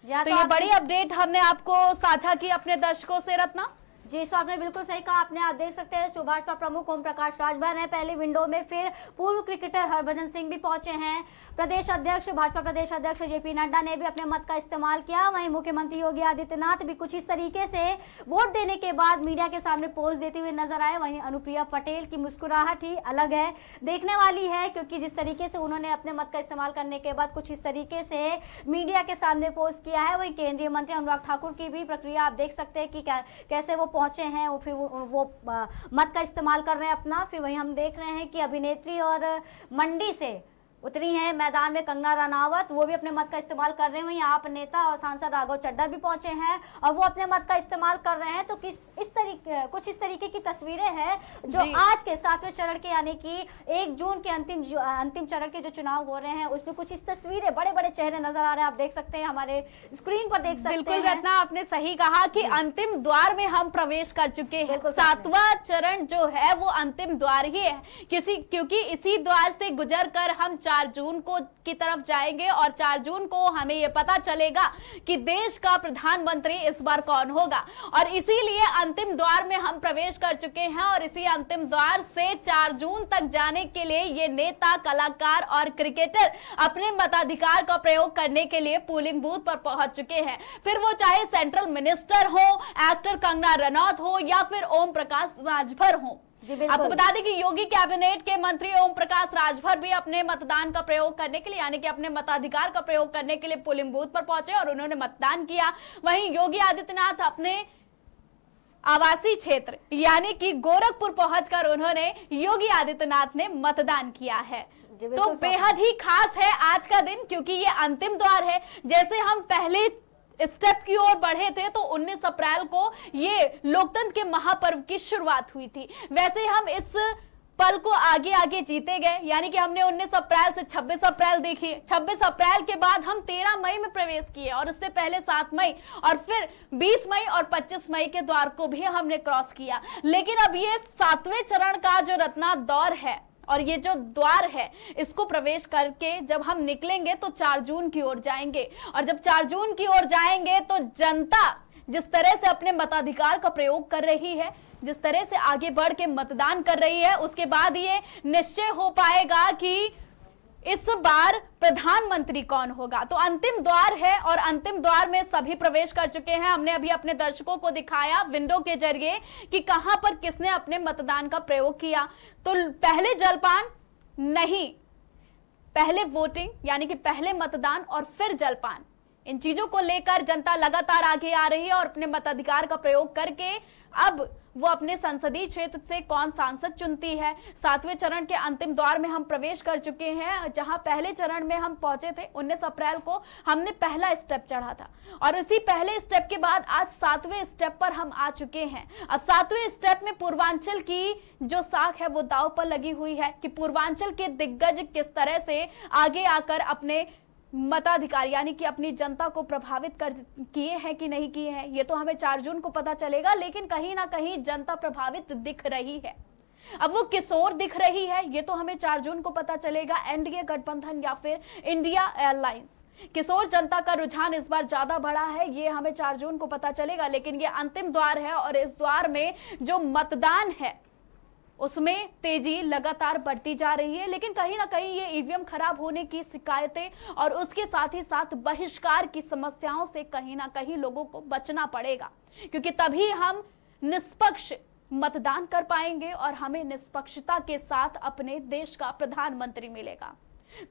तो ये बड़ी अपडेट हमने आपको साझा की अपने दर्शकों से रत्ना। जी, सो आपने बिल्कुल सही कहा। आपने आप देख सकते हैं भाजपा प्रमुख ओम प्रकाश राजभर हैं पहली विंडो में, फिर पूर्व क्रिकेटर हरभजन सिंह भी पहुंचे हैं, प्रदेश अध्यक्ष भाजपा प्रदेश अध्यक्ष जेपी नड्डा ने भी अपने मत का इस्तेमाल किया, वहीं मुख्यमंत्री योगी आदित्यनाथ भी कुछ इस तरीके से वोट देने के बाद मीडिया के सामने पोज देते हुए नजर आए। वहीं अनुप्रिया पटेल की मुस्कुराहट ही अलग है, देखने वाली है, क्योंकि जिस तरीके से उन्होंने अपने मत का इस्तेमाल करने के बाद कुछ इस तरीके से मीडिया के सामने पोज किया है। वहीं केंद्रीय मंत्री अनुराग ठाकुर की भी प्रक्रिया आप देख सकते हैं कि कैसे वो पहुंचे हैं और फिर वो मत का इस्तेमाल कर रहे हैं अपना। फिर वहीं हम देख रहे हैं कि अभिनेत्री और मंडी से उतरी हैं मैदान में कंगना रनावत, वो भी अपने मत का इस्तेमाल कर रहे हैं। वहीं आप नेता और सांसद राघव चड्ढा भी पहुंचे हैं और वो अपने मत का इस्तेमाल कर रहे हैं। तो कुछ इस तरीके की तस्वीरें हैं जो आज के 7वें चरण के यानी कि 1 जून के अंतिम चरण के जो चुनाव हो रहे हैं उसमें कुछ इस तस्वीरें, बड़े बड़े चेहरे नजर आ रहे हैं, आप देख सकते हैं, हमारे स्क्रीन पर देख सकते हैं। बिल्कुल रत्ना, आपने सही कहा कि अंतिम द्वार में हम प्रवेश कर चुके हैं। 7वां चरण जो है वो अंतिम द्वार ही है, क्योंकि इसी द्वार से गुजर कर हम 4 जून को की तरफ जाएंगे और 4 जून को हमें यह पता चलेगा कि देश का प्रधानमंत्री इस बार कौन होगा। और इसीलिए अंतिम द्वार में हम प्रवेश कर चुके हैं और इसी अंतिम द्वार से 4 जून तक जाने के लिए ये नेता, कलाकार और क्रिकेटर अपने मताधिकार का प्रयोग करने के लिए पोलिंग बूथ पर पहुंच चुके हैं। फिर वो चाहे सेंट्रल मिनिस्टर हो, एक्टर कंगना रनौत हो या फिर ओम प्रकाश राजभर हो। आपको बता दें कि योगी कैबिनेट के मंत्री ओम प्रकाश राजभर भी अपने मतदान का प्रयोग करने के लिए यानी कि अपने मताधिकार का प्रयोग करने के लिए पोलिंग बूथ पर पहुंचे और उन्होंने मतदान किया। वहीं योगी आदित्यनाथ अपने आवासीय क्षेत्र यानी कि गोरखपुर पहुंचकर उन्होंने योगी आदित्यनाथ ने मतदान किया है। तो बेहद ही खास है आज का दिन, क्योंकि ये अंतिम द्वार है। जैसे हम पहले स्टेप की ओर बढ़े थे तो 19 अप्रैल को ये लोकतंत्र के महापर्व की शुरुआत हुई थी, वैसे हम इस पल को आगे आगे जीते गए। यानी कि हमने 19 अप्रैल से 26 अप्रैल देखी, 26 अप्रैल के बाद हम 13 मई में प्रवेश किए और उससे पहले 7 मई और फिर 20 मई और 25 मई के द्वार को भी हमने क्रॉस किया। लेकिन अब ये 7वें चरण का जो रत्ना दौर है और ये जो द्वार है इसको प्रवेश करके जब हम निकलेंगे तो 4 जून की ओर जाएंगे और जब 4 जून की ओर जाएंगे तो जनता जिस तरह से अपने मताधिकार का प्रयोग कर रही है, जिस तरह से आगे बढ़ के मतदान कर रही है, उसके बाद ये निश्चय हो पाएगा कि इस बार प्रधानमंत्री कौन होगा। तो अंतिम द्वार है और अंतिम द्वार में सभी प्रवेश कर चुके हैं। हमने अभी अपने दर्शकों को दिखाया विंडो के जरिए कि कहां पर किसने अपने मतदान का प्रयोग किया। तो पहले जलपान नहीं, पहले वोटिंग यानी कि पहले मतदान और फिर जलपान, इन चीजों को लेकर जनता लगातार आगे आ रही है और अपने मताधिकार का प्रयोग करके अब वो अपने संसदीय क्षेत्र से कौन सांसद चुनती है। 7वें चरण के अंतिम द्वार में हम प्रवेश कर चुके हैं, जहां पहले चरण में हम पहुंचे थे 19 अप्रैल को हमने पहला स्टेप चढ़ा था और उसी पहले स्टेप के बाद आज 7वें स्टेप पर हम आ चुके हैं। अब 7वें स्टेप में पूर्वांचल की जो साख है वो दांव पर लगी हुई है कि पूर्वांचल के दिग्गज किस तरह से आगे आकर अपने मताधिकार यानी कि अपनी जनता को प्रभावित कर किए हैं कि नहीं किए हैं, ये तो हमें 4 जून को पता चलेगा। लेकिन कहीं ना कहीं जनता प्रभावित दिख रही है। अब वो किस ओर दिख रही है ये तो हमें 4 जून को पता चलेगा। एनडीए गठबंधन या फिर इंडिया एयरलाइंस, किस ओर जनता का रुझान इस बार ज्यादा बढ़ा है ये हमें 4 जून को पता चलेगा। लेकिन ये अंतिम द्वार है और इस द्वार में जो मतदान है उसमें तेजी लगातार बढ़ती जा रही है। लेकिन कहीं ना कहीं ये ईवीएम खराब होने की शिकायतें और उसके साथ ही साथ बहिष्कार की समस्याओं से कहीं ना कहीं लोगों को बचना पड़ेगा, क्योंकि तभी हम निष्पक्ष मतदान कर पाएंगे और हमें निष्पक्षता के साथ अपने देश का प्रधानमंत्री मिलेगा।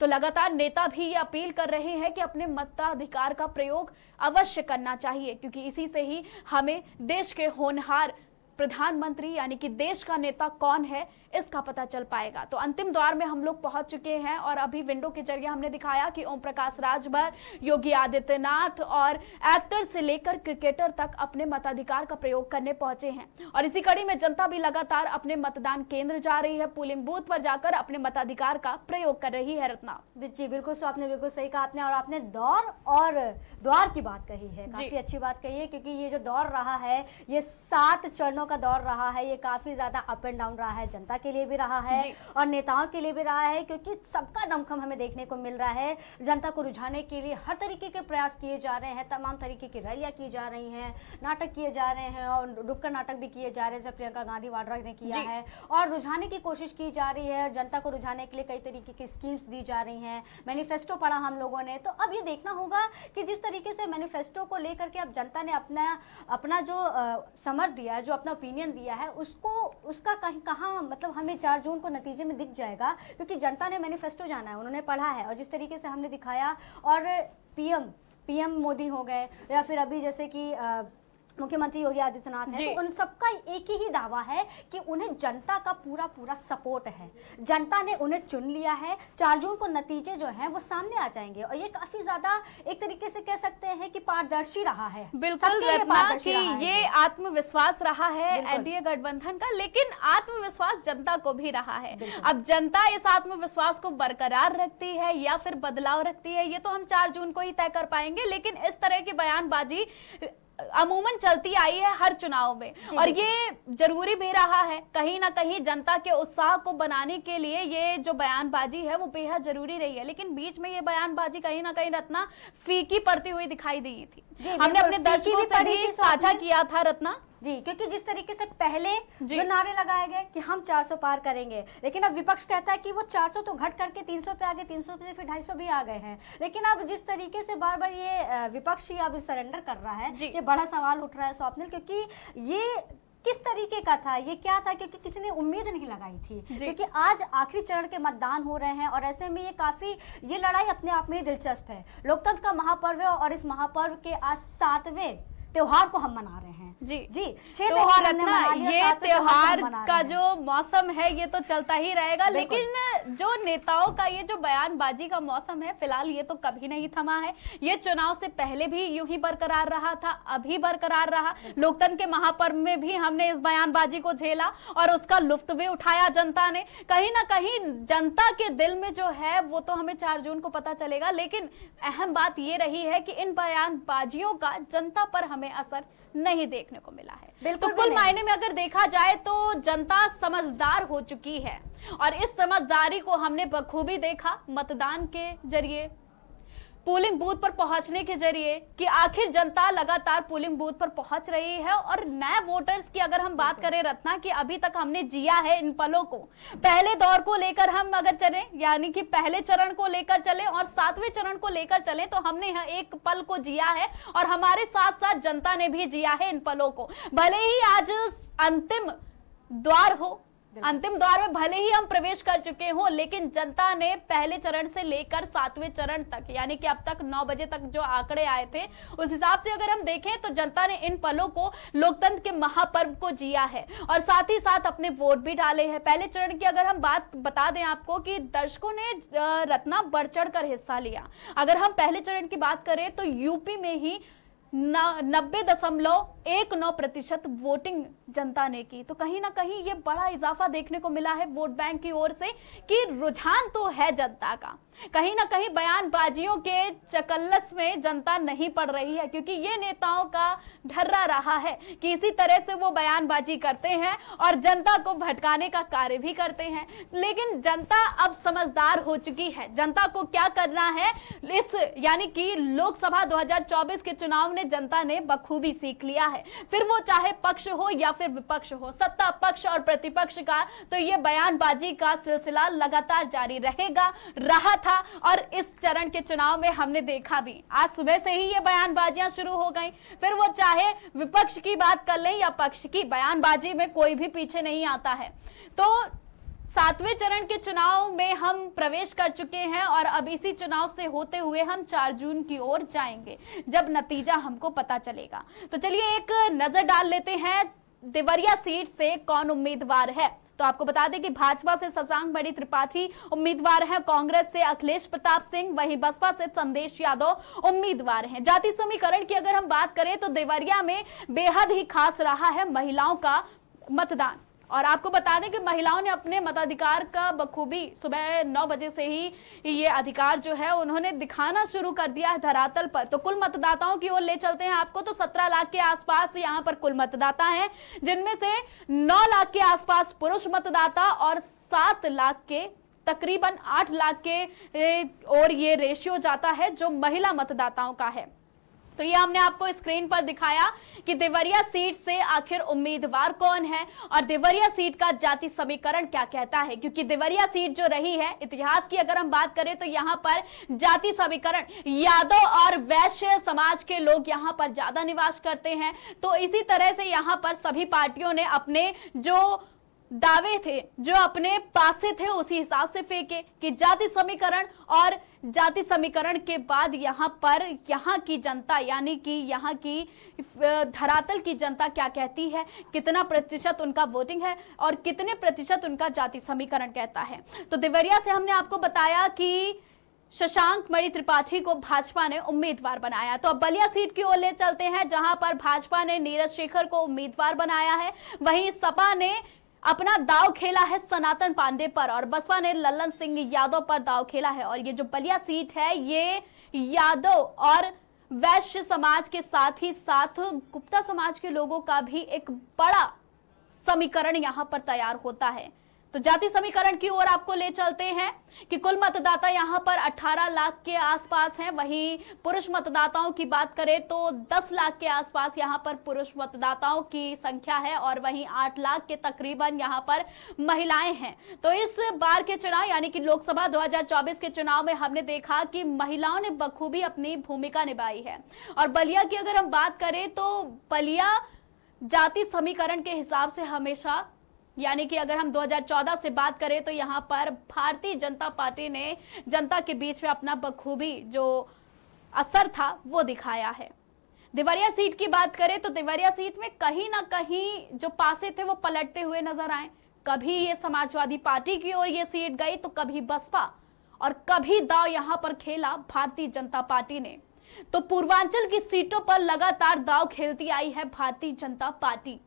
तो लगातार नेता भी ये अपील कर रहे हैं कि अपने मताधिकार का प्रयोग अवश्य करना चाहिए, क्योंकि इसी से ही हमें देश के होनहार प्रधानमंत्री यानी कि देश का नेता कौन है इसका पता चल पाएगा। तो अंतिम द्वार में हम लोग पहुंच चुके हैं और अभी विंडो के जरिए हमने दिखाया कि ओम प्रकाश राजभर, योगी आदित्यनाथ और एक्टर से लेकर क्रिकेटर तक अपने मताधिकार का प्रयोग करने पहुंचे हैं। और इसी कड़ी में जनता भी लगातार अपने मतदान केंद्र जा रही है, पोलिंग बूथ पर जाकर अपने मताधिकार का प्रयोग कर रही है। रत्ना जी बिल्कुल, सो आपने बिल्कुल सही कहा आपने, और आपने दौर और द्वार की बात कही है, काफी अच्छी बात कही है, क्योंकि ये जो दौर रहा है ये 7 चरणों का दौर रहा है, ये काफी ज्यादा अप एंड डाउन रहा है, जनता के लिए भी रहा है और नेताओं के लिए भी रहा है, क्योंकि सबका दमखम हमें देखने को मिल रहा है। जनता को रुझाने के लिए हर तरीके के प्रयास किए जा रहे हैं, तमाम तरीके की रैलियां की जा रही हैं, नाटक किए जा रहे हैं और नुक्कड़ नाटक भी किए जा रहे हैं, जैसे प्रियंका गांधी वाड्रा ने किया है, और रुझाने की कोशिश की जा रही है। जनता को रुझाने के लिए कई तरीके की स्कीम्स दी जा रही हैं, मैनिफेस्टो पढ़ा हम लोगों ने। तो अब ये देखना होगा कि जिस तरीके से मैनिफेस्टो को लेकर के अब जनता ने अपना जो समर्थ दिया है, जो अपना ओपिनियन दिया है, उसका कहाँ मतलब हमें 4 जून को नतीजे में दिख जाएगा, क्योंकि जनता ने मैनिफेस्टो जाना है, उन्होंने पढ़ा है, और जिस तरीके से हमने दिखाया, और पीएम मोदी हो गए, या फिर अभी जैसे कि मुख्यमंत्री योगी आदित्यनाथ है, तो उन सबका एक ही दावा है कि उन्हें जनता का पूरा सपोर्ट है, जनता ने उन्हें चुन लिया है। 4 जून को नतीजे जो हैं वो सामने आ जाएंगे, और ये काफी ज्यादा एक तरीके से कह सकते हैं कि पारदर्शी रहा है। बिल्कुल रत्ना कि ये आत्मविश्वास रहा है एनडीए गठबंधन का, लेकिन आत्मविश्वास जनता को भी रहा है। अब जनता इस आत्मविश्वास को बरकरार रखती है या फिर बदलाव रखती है, ये तो हम 4 जून को ही तय कर पाएंगे। लेकिन इस तरह की बयानबाजी अमूमन चलती आई है हर चुनाव में, और ये जरूरी भी रहा है। कहीं ना कहीं जनता के उत्साह को बनाने के लिए ये जो बयानबाजी है वो बेहद जरूरी रही है, लेकिन बीच में ये बयानबाजी कहीं ना कहीं रत्ना फीकी पड़ती हुई दिखाई दी थी। हमने अपने दर्शकों से भी साझा किया था रत्ना जी, क्योंकि जिस तरीके से पहले जो नारे लगाए गए कि हम 400 पार करेंगे, लेकिन अब विपक्ष कहता है कि वो 400 तो घट करके 300 पे आ गए, 300 पे फिर 250 भी आ गए हैं। लेकिन अब जिस तरीके से बार बार ये विपक्ष ही अब सरेंडर कर रहा है, ये बड़ा सवाल उठ रहा है स्वप्निल, क्योंकि ये किस तरीके का था, ये क्या था, क्योंकि किसी ने उम्मीद नहीं लगाई थी, क्योंकि आज आखिरी चरण के मतदान हो रहे हैं, और ऐसे में ये लड़ाई अपने आप में ही दिलचस्प है। लोकतंत्र का महापर्व है, और इस महापर्व के आज 7वें त्योहार को हम मना रहे हैं। जी 6 तो त्योहार रत्ना ये त्योहार का जो मौसम है ये तो चलता ही रहेगा, लेकिन जो नेताओं का ये जो बयानबाजी का मौसम है फिलहाल ये तो कभी नहीं थमा है। ये चुनाव से पहले भी यूं ही बरकरार रहा था, अभी बरकरार रहा। लोकतंत्र के महापर्व में भी हमने इस बयानबाजी को झेला और उसका लुत्फ भी उठाया जनता ने। कहीं ना कहीं जनता के दिल में जो है वो तो हमें 4 जून को पता चलेगा, लेकिन अहम बात ये रही है कि इन बयानबाजियों का जनता पर हमें असर नहीं देखने को मिला है। तो कुल मायने में अगर देखा जाए तो जनता समझदार हो चुकी है, और इस समझदारी को हमने बखूबी देखा मतदान के जरिए, पोलिंग बूथ पर पहुंचने के जरिए, कि आखिर जनता लगातार पोलिंग बूथ पर पहुंच रही है। और नए वोटर्स की अगर हम बात करें रत्ना, कि अभी तक हमने जिया है इन पलों को, पहले दौर को लेकर हम अगर चले, यानी कि पहले चरण को लेकर चले और 7वें चरण को लेकर चले, तो हमने यहाँ एक पल को जिया है, और हमारे साथ साथ जनता ने भी जिया है इन पलों को। भले ही आज अंतिम द्वार हो, अंतिम द्वार में भले ही हम प्रवेश कर चुके हों, लेकिन जनता ने पहले चरण से लेकर 7वें चरण तक, यानी कि अब तक 9 बजे तक जो आंकड़े आए थे, उस हिसाब से अगर हम देखें तो जनता ने इन पलों को, लोकतंत्र के महापर्व को जिया है, और साथ ही साथ अपने वोट भी डाले हैं। पहले चरण की अगर हम बात बता दें आपको कि दर्शकों ने रत्ना बढ़ चढ़ कर हिस्सा लिया। अगर हम पहले चरण की बात करें तो यूपी में ही 90.19% वोटिंग जनता ने की। तो कहीं ना कहीं ये बड़ा इजाफा देखने को मिला है वोट बैंक की ओर से, कि रुझान तो है जनता का। कहीं ना कहीं बयानबाजियों के चकल्लस में जनता नहीं पड़ रही है, क्योंकि ये नेताओं का ढर्रा रहा है कि इसी तरह से वो बयानबाजी करते हैं और जनता को भटकाने का कार्य भी करते हैं। लेकिन जनता अब समझदार हो चुकी है, जनता को क्या करना है इस, यानी कि लोकसभा 2024 के चुनाव ने जनता ने बखूबी सीख लिया है। फिर वो चाहे पक्ष हो या फिर विपक्ष हो, सत्ता पक्ष और प्रतिपक्ष का, तो ये बयानबाजी का सिलसिला लगातार जारी रहेगा, रहा था, और इस चरण के चुनाव में हमने देखा भी। आज सुबह से ही ये बयानबाजियां शुरू हो गई, फिर वो चाहे विपक्ष की बात कर लें या पक्ष की, बयानबाजी में कोई भी पीछे नहीं आता है। तो 7वें चरण के चुनाव में हम प्रवेश कर चुके हैं, और अब इसी चुनाव से होते हुए हम 4 जून की ओर जाएंगे, जब नतीजा हमको पता चलेगा। तो चलिए एक नजर डाल लेते हैं देवरिया सीट से कौन उम्मीदवार है। तो आपको बता दें कि भाजपा से शशांक मणि त्रिपाठी उम्मीदवार हैं, कांग्रेस से अखिलेश प्रताप सिंह, वहीं बसपा से संदेश यादव उम्मीदवार हैं। जाति समीकरण की अगर हम बात करें तो देवरिया में बेहद ही खास रहा है महिलाओं का मतदान। और आपको बता दें कि महिलाओं ने अपने मताधिकार का बखूबी सुबह 9 बजे से ही ये अधिकार जो है उन्होंने दिखाना शुरू कर दिया है धरातल पर। तो कुल मतदाताओं की ओर ले चलते हैं आपको, तो 17 लाख के आसपास यहाँ पर कुल मतदाता हैं, जिनमें से 9 लाख के आसपास पुरुष मतदाता और 7 लाख के तकरीबन 8 लाख के और ये रेशियो जाता है जो महिला मतदाताओं का है। तो ये हमने आपको स्क्रीन पर दिखाया कि देवरिया सीट से आखिर उम्मीदवार कौन है और देवरिया सीट का जाति समीकरण क्या कहता है, क्योंकि देवरिया सीट जो रही है, इतिहास की अगर हम बात करें तो यहाँ पर जाति समीकरण यादव और वैश्य समाज के लोग यहाँ पर ज्यादा निवास करते हैं। तो इसी तरह से यहाँ पर सभी पार्टियों ने अपने जो दावे थे, जो अपने पासे थे, उसी हिसाब से फेंके कि जाति समीकरण और जाति समीकरण के बाद यहाँ पर यहाँ की जनता यानी कि यहाँ की धरातल की जनता क्या कहती है, कितना प्रतिशत उनका वोटिंग है और कितने प्रतिशत उनका जाति समीकरण कहता है। तो देवरिया से हमने आपको बताया कि शशांक मणि त्रिपाठी को भाजपा ने उम्मीदवार बनाया। तो अब बलिया सीट की ओर ले चलते हैं, जहां पर भाजपा ने नीरज शेखर को उम्मीदवार बनाया है, वहीं सपा ने अपना दाव खेला है सनातन पांडे पर और बसपा ने लल्लन सिंह यादव पर दाव खेला है। और ये जो बलिया सीट है ये यादव और वैश्य समाज के साथ ही साथ गुप्ता समाज के लोगों का भी एक बड़ा समीकरण यहाँ पर तैयार होता है। तो जाति समीकरण की ओर आपको ले चलते हैं कि कुल मतदाता यहाँ पर 18 लाख के आसपास हैं, वहीं पुरुष मतदाताओं की बात करें तो 10 लाख के आसपास यहाँ पर पुरुष मतदाताओं की संख्या है और वहीं 8 लाख के तकरीबन यहाँ पर महिलाएं हैं। तो इस बार के चुनाव यानी कि लोकसभा 2024 के चुनाव में हमने देखा कि महिलाओं ने बखूबी अपनी भूमिका निभाई है। और बलिया की अगर हम बात करें तो बलिया जाति समीकरण के हिसाब से हमेशा यानी कि अगर हम 2014 से बात करें तो यहाँ पर भारतीय जनता पार्टी ने जनता के बीच में अपना बखूबी जो असर था वो दिखाया है। देवरिया सीट की बात करें तो देवरिया सीट में कहीं ना कहीं जो पासे थे वो पलटते हुए नजर आए। कभी ये समाजवादी पार्टी की ओर ये सीट गई तो कभी बसपा और कभी दाव यहाँ पर खेला भारतीय जनता पार्टी ने। तो पूर्वांचल की सीटों पर लगातार दाव खेलती आई है भारतीय जनता पार्टी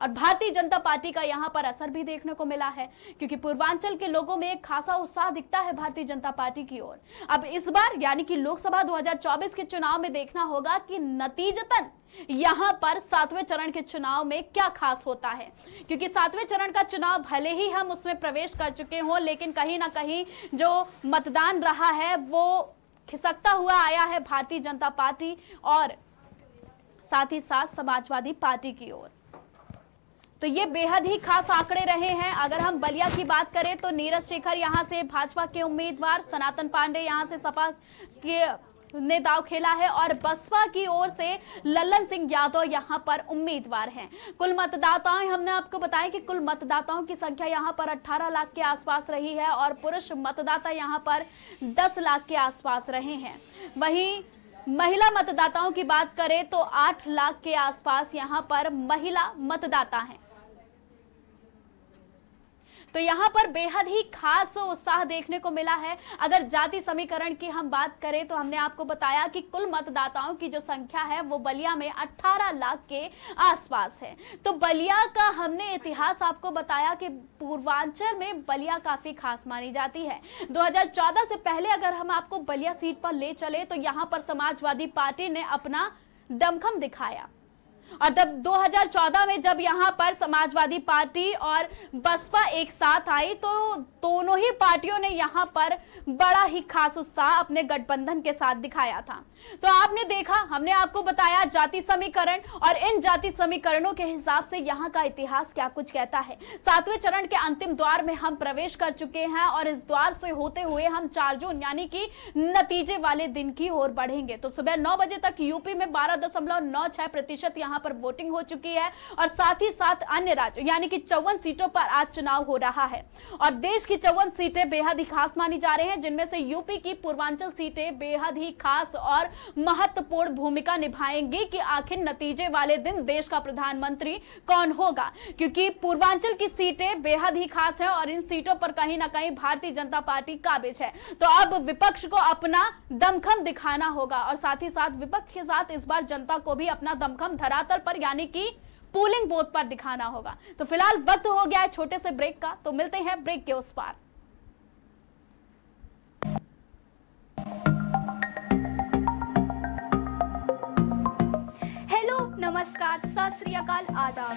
और भारतीय जनता पार्टी का यहाँ पर असर भी देखने को मिला है, क्योंकि पूर्वांचल के लोगों में एक खासा उत्साह दिखता है भारतीय जनता पार्टी की ओर। अब इस बार यानी कि लोकसभा 2024 के चुनाव में देखना होगा कि नतीजतन यहाँ पर 7वें चरण के चुनाव में क्या खास होता है, क्योंकि 7वें चरण का चुनाव भले ही हम उसमें प्रवेश कर चुके हों, लेकिन कहीं ना कहीं जो मतदान रहा है वो खिसकता हुआ आया है भारतीय जनता पार्टी और साथ ही साथ समाजवादी पार्टी की ओर। तो ये बेहद ही खास आंकड़े रहे हैं। अगर हम बलिया की बात करें तो नीरज शेखर यहाँ से भाजपा के उम्मीदवार, सनातन पांडे यहाँ से सपा के ने दाव खेला है और बसपा की ओर से लल्लन सिंह यादव यहाँ पर उम्मीदवार हैं। कुल मतदाताएं हमने आपको बताया कि कुल मतदाताओं की संख्या यहाँ पर 18 लाख के आसपास रही है और पुरुष मतदाता यहाँ पर 10 लाख के आसपास रहे हैं। वहीं महिला मतदाताओं की बात करें तो 8 लाख के आसपास यहाँ पर महिला मतदाता हैं। तो यहाँ पर बेहद ही खास उत्साह देखने को मिला है। अगर जाति समीकरण की हम बात करें तो हमने आपको बताया कि कुल मतदाताओं की जो संख्या है वो बलिया में 18 लाख के आसपास है। तो बलिया का हमने इतिहास आपको बताया कि पूर्वांचल में बलिया काफी खास मानी जाती है। 2014 से पहले अगर हम आपको बलिया सीट पर ले चले तो यहाँ पर समाजवादी पार्टी ने अपना दमखम दिखाया और तब 2014 में जब यहाँ पर समाजवादी पार्टी और बसपा एक साथ आई तो दोनों ही पार्टियों ने यहाँ पर बड़ा ही खास उत्साह अपने गठबंधन के साथ दिखाया था। तो आपने देखा, हमने आपको बताया जाति समीकरण और इन जाति समीकरणों के हिसाब से यहाँ का इतिहास क्या कुछ कहता है। 7वें चरण के अंतिम द्वार में हम प्रवेश कर चुके हैं और इस द्वार से होते हुए हम 4 जून यानी कि नतीजे वाले दिन की ओर बढ़ेंगे। तो सुबह 9 बजे तक यूपी में 12.96% यहाँ पर वोटिंग हो चुकी है और साथ ही साथ अन्य राज्यों यानी कि 54 सीटों पर आज चुनाव हो रहा है और देश की 54 सीटें बेहद ही खास मानी जा रही हैं, जिनमें से यूपी की पूर्वांचल सीटें बेहद ही खास और महत्वपूर्ण भूमिका निभाएंगी कि आखिर नतीजे वाले दिन देश का प्रधानमंत्री कौन होगा, क्योंकि पूर्वांचल की सीटें बेहद ही खास हैं और इन सीटों पर कहीं ना कहीं भारतीय जनता पार्टी काबिज है। तो अब विपक्ष को अपना दमखम दिखाना होगा और साथ ही साथ विपक्ष के साथ इस बार जनता को भी अपना दमखम धरातल पर यानी कि पोलिंग बूथ पर दिखाना होगा। तो फिलहाल वक्त हो गया है छोटे से ब्रेक का, तो मिलते हैं ब्रेक के उस पार। हेलो, नमस्कार, सत श्री अकाल, आदाब।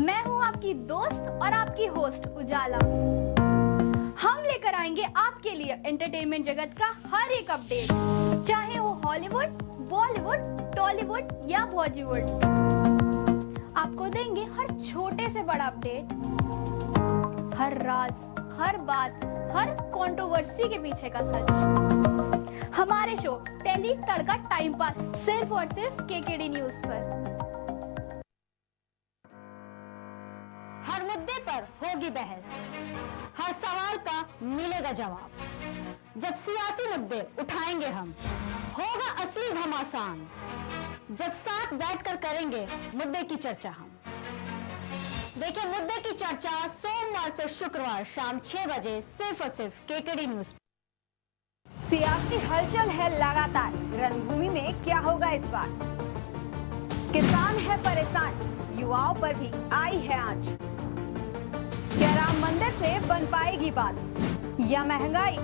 मैं हूं आपकी दोस्त और आपकी होस्ट उजाला। हम लेकर आएंगे आपके लिए एंटरटेनमेंट जगत का हर एक अपडेट, चाहे वो हॉलीवुड, बॉलीवुड, टॉलीवुड या बॉलीवुड। आपको देंगे हर छोटे से बड़ा अपडेट, हर राज, हर बात, हर कंट्रोवर्सी के पीछे का सच। हमारे शो टेली तड़का टाइम पास सिर्फ और सिर्फ केकेडी न्यूज पर। हर मुद्दे पर होगी बहस, हर सवाल का मिलेगा जवाब। जब सियासी मुद्दे उठाएंगे हम, होगा असली घमासान। जब साथ बैठकर करेंगे मुद्दे की चर्चा हम। देखिए मुद्दे की चर्चा सोमवार से शुक्रवार शाम 6 बजे सिर्फ और सिर्फ केकेडी न्यूज। सियासी हलचल है लगातार, रणभूमि में क्या होगा इस बार? किसान है परेशान, युवाओं पर भी आई है आंच। क्या राम मंदिर से बन पाएगी बात या महंगाई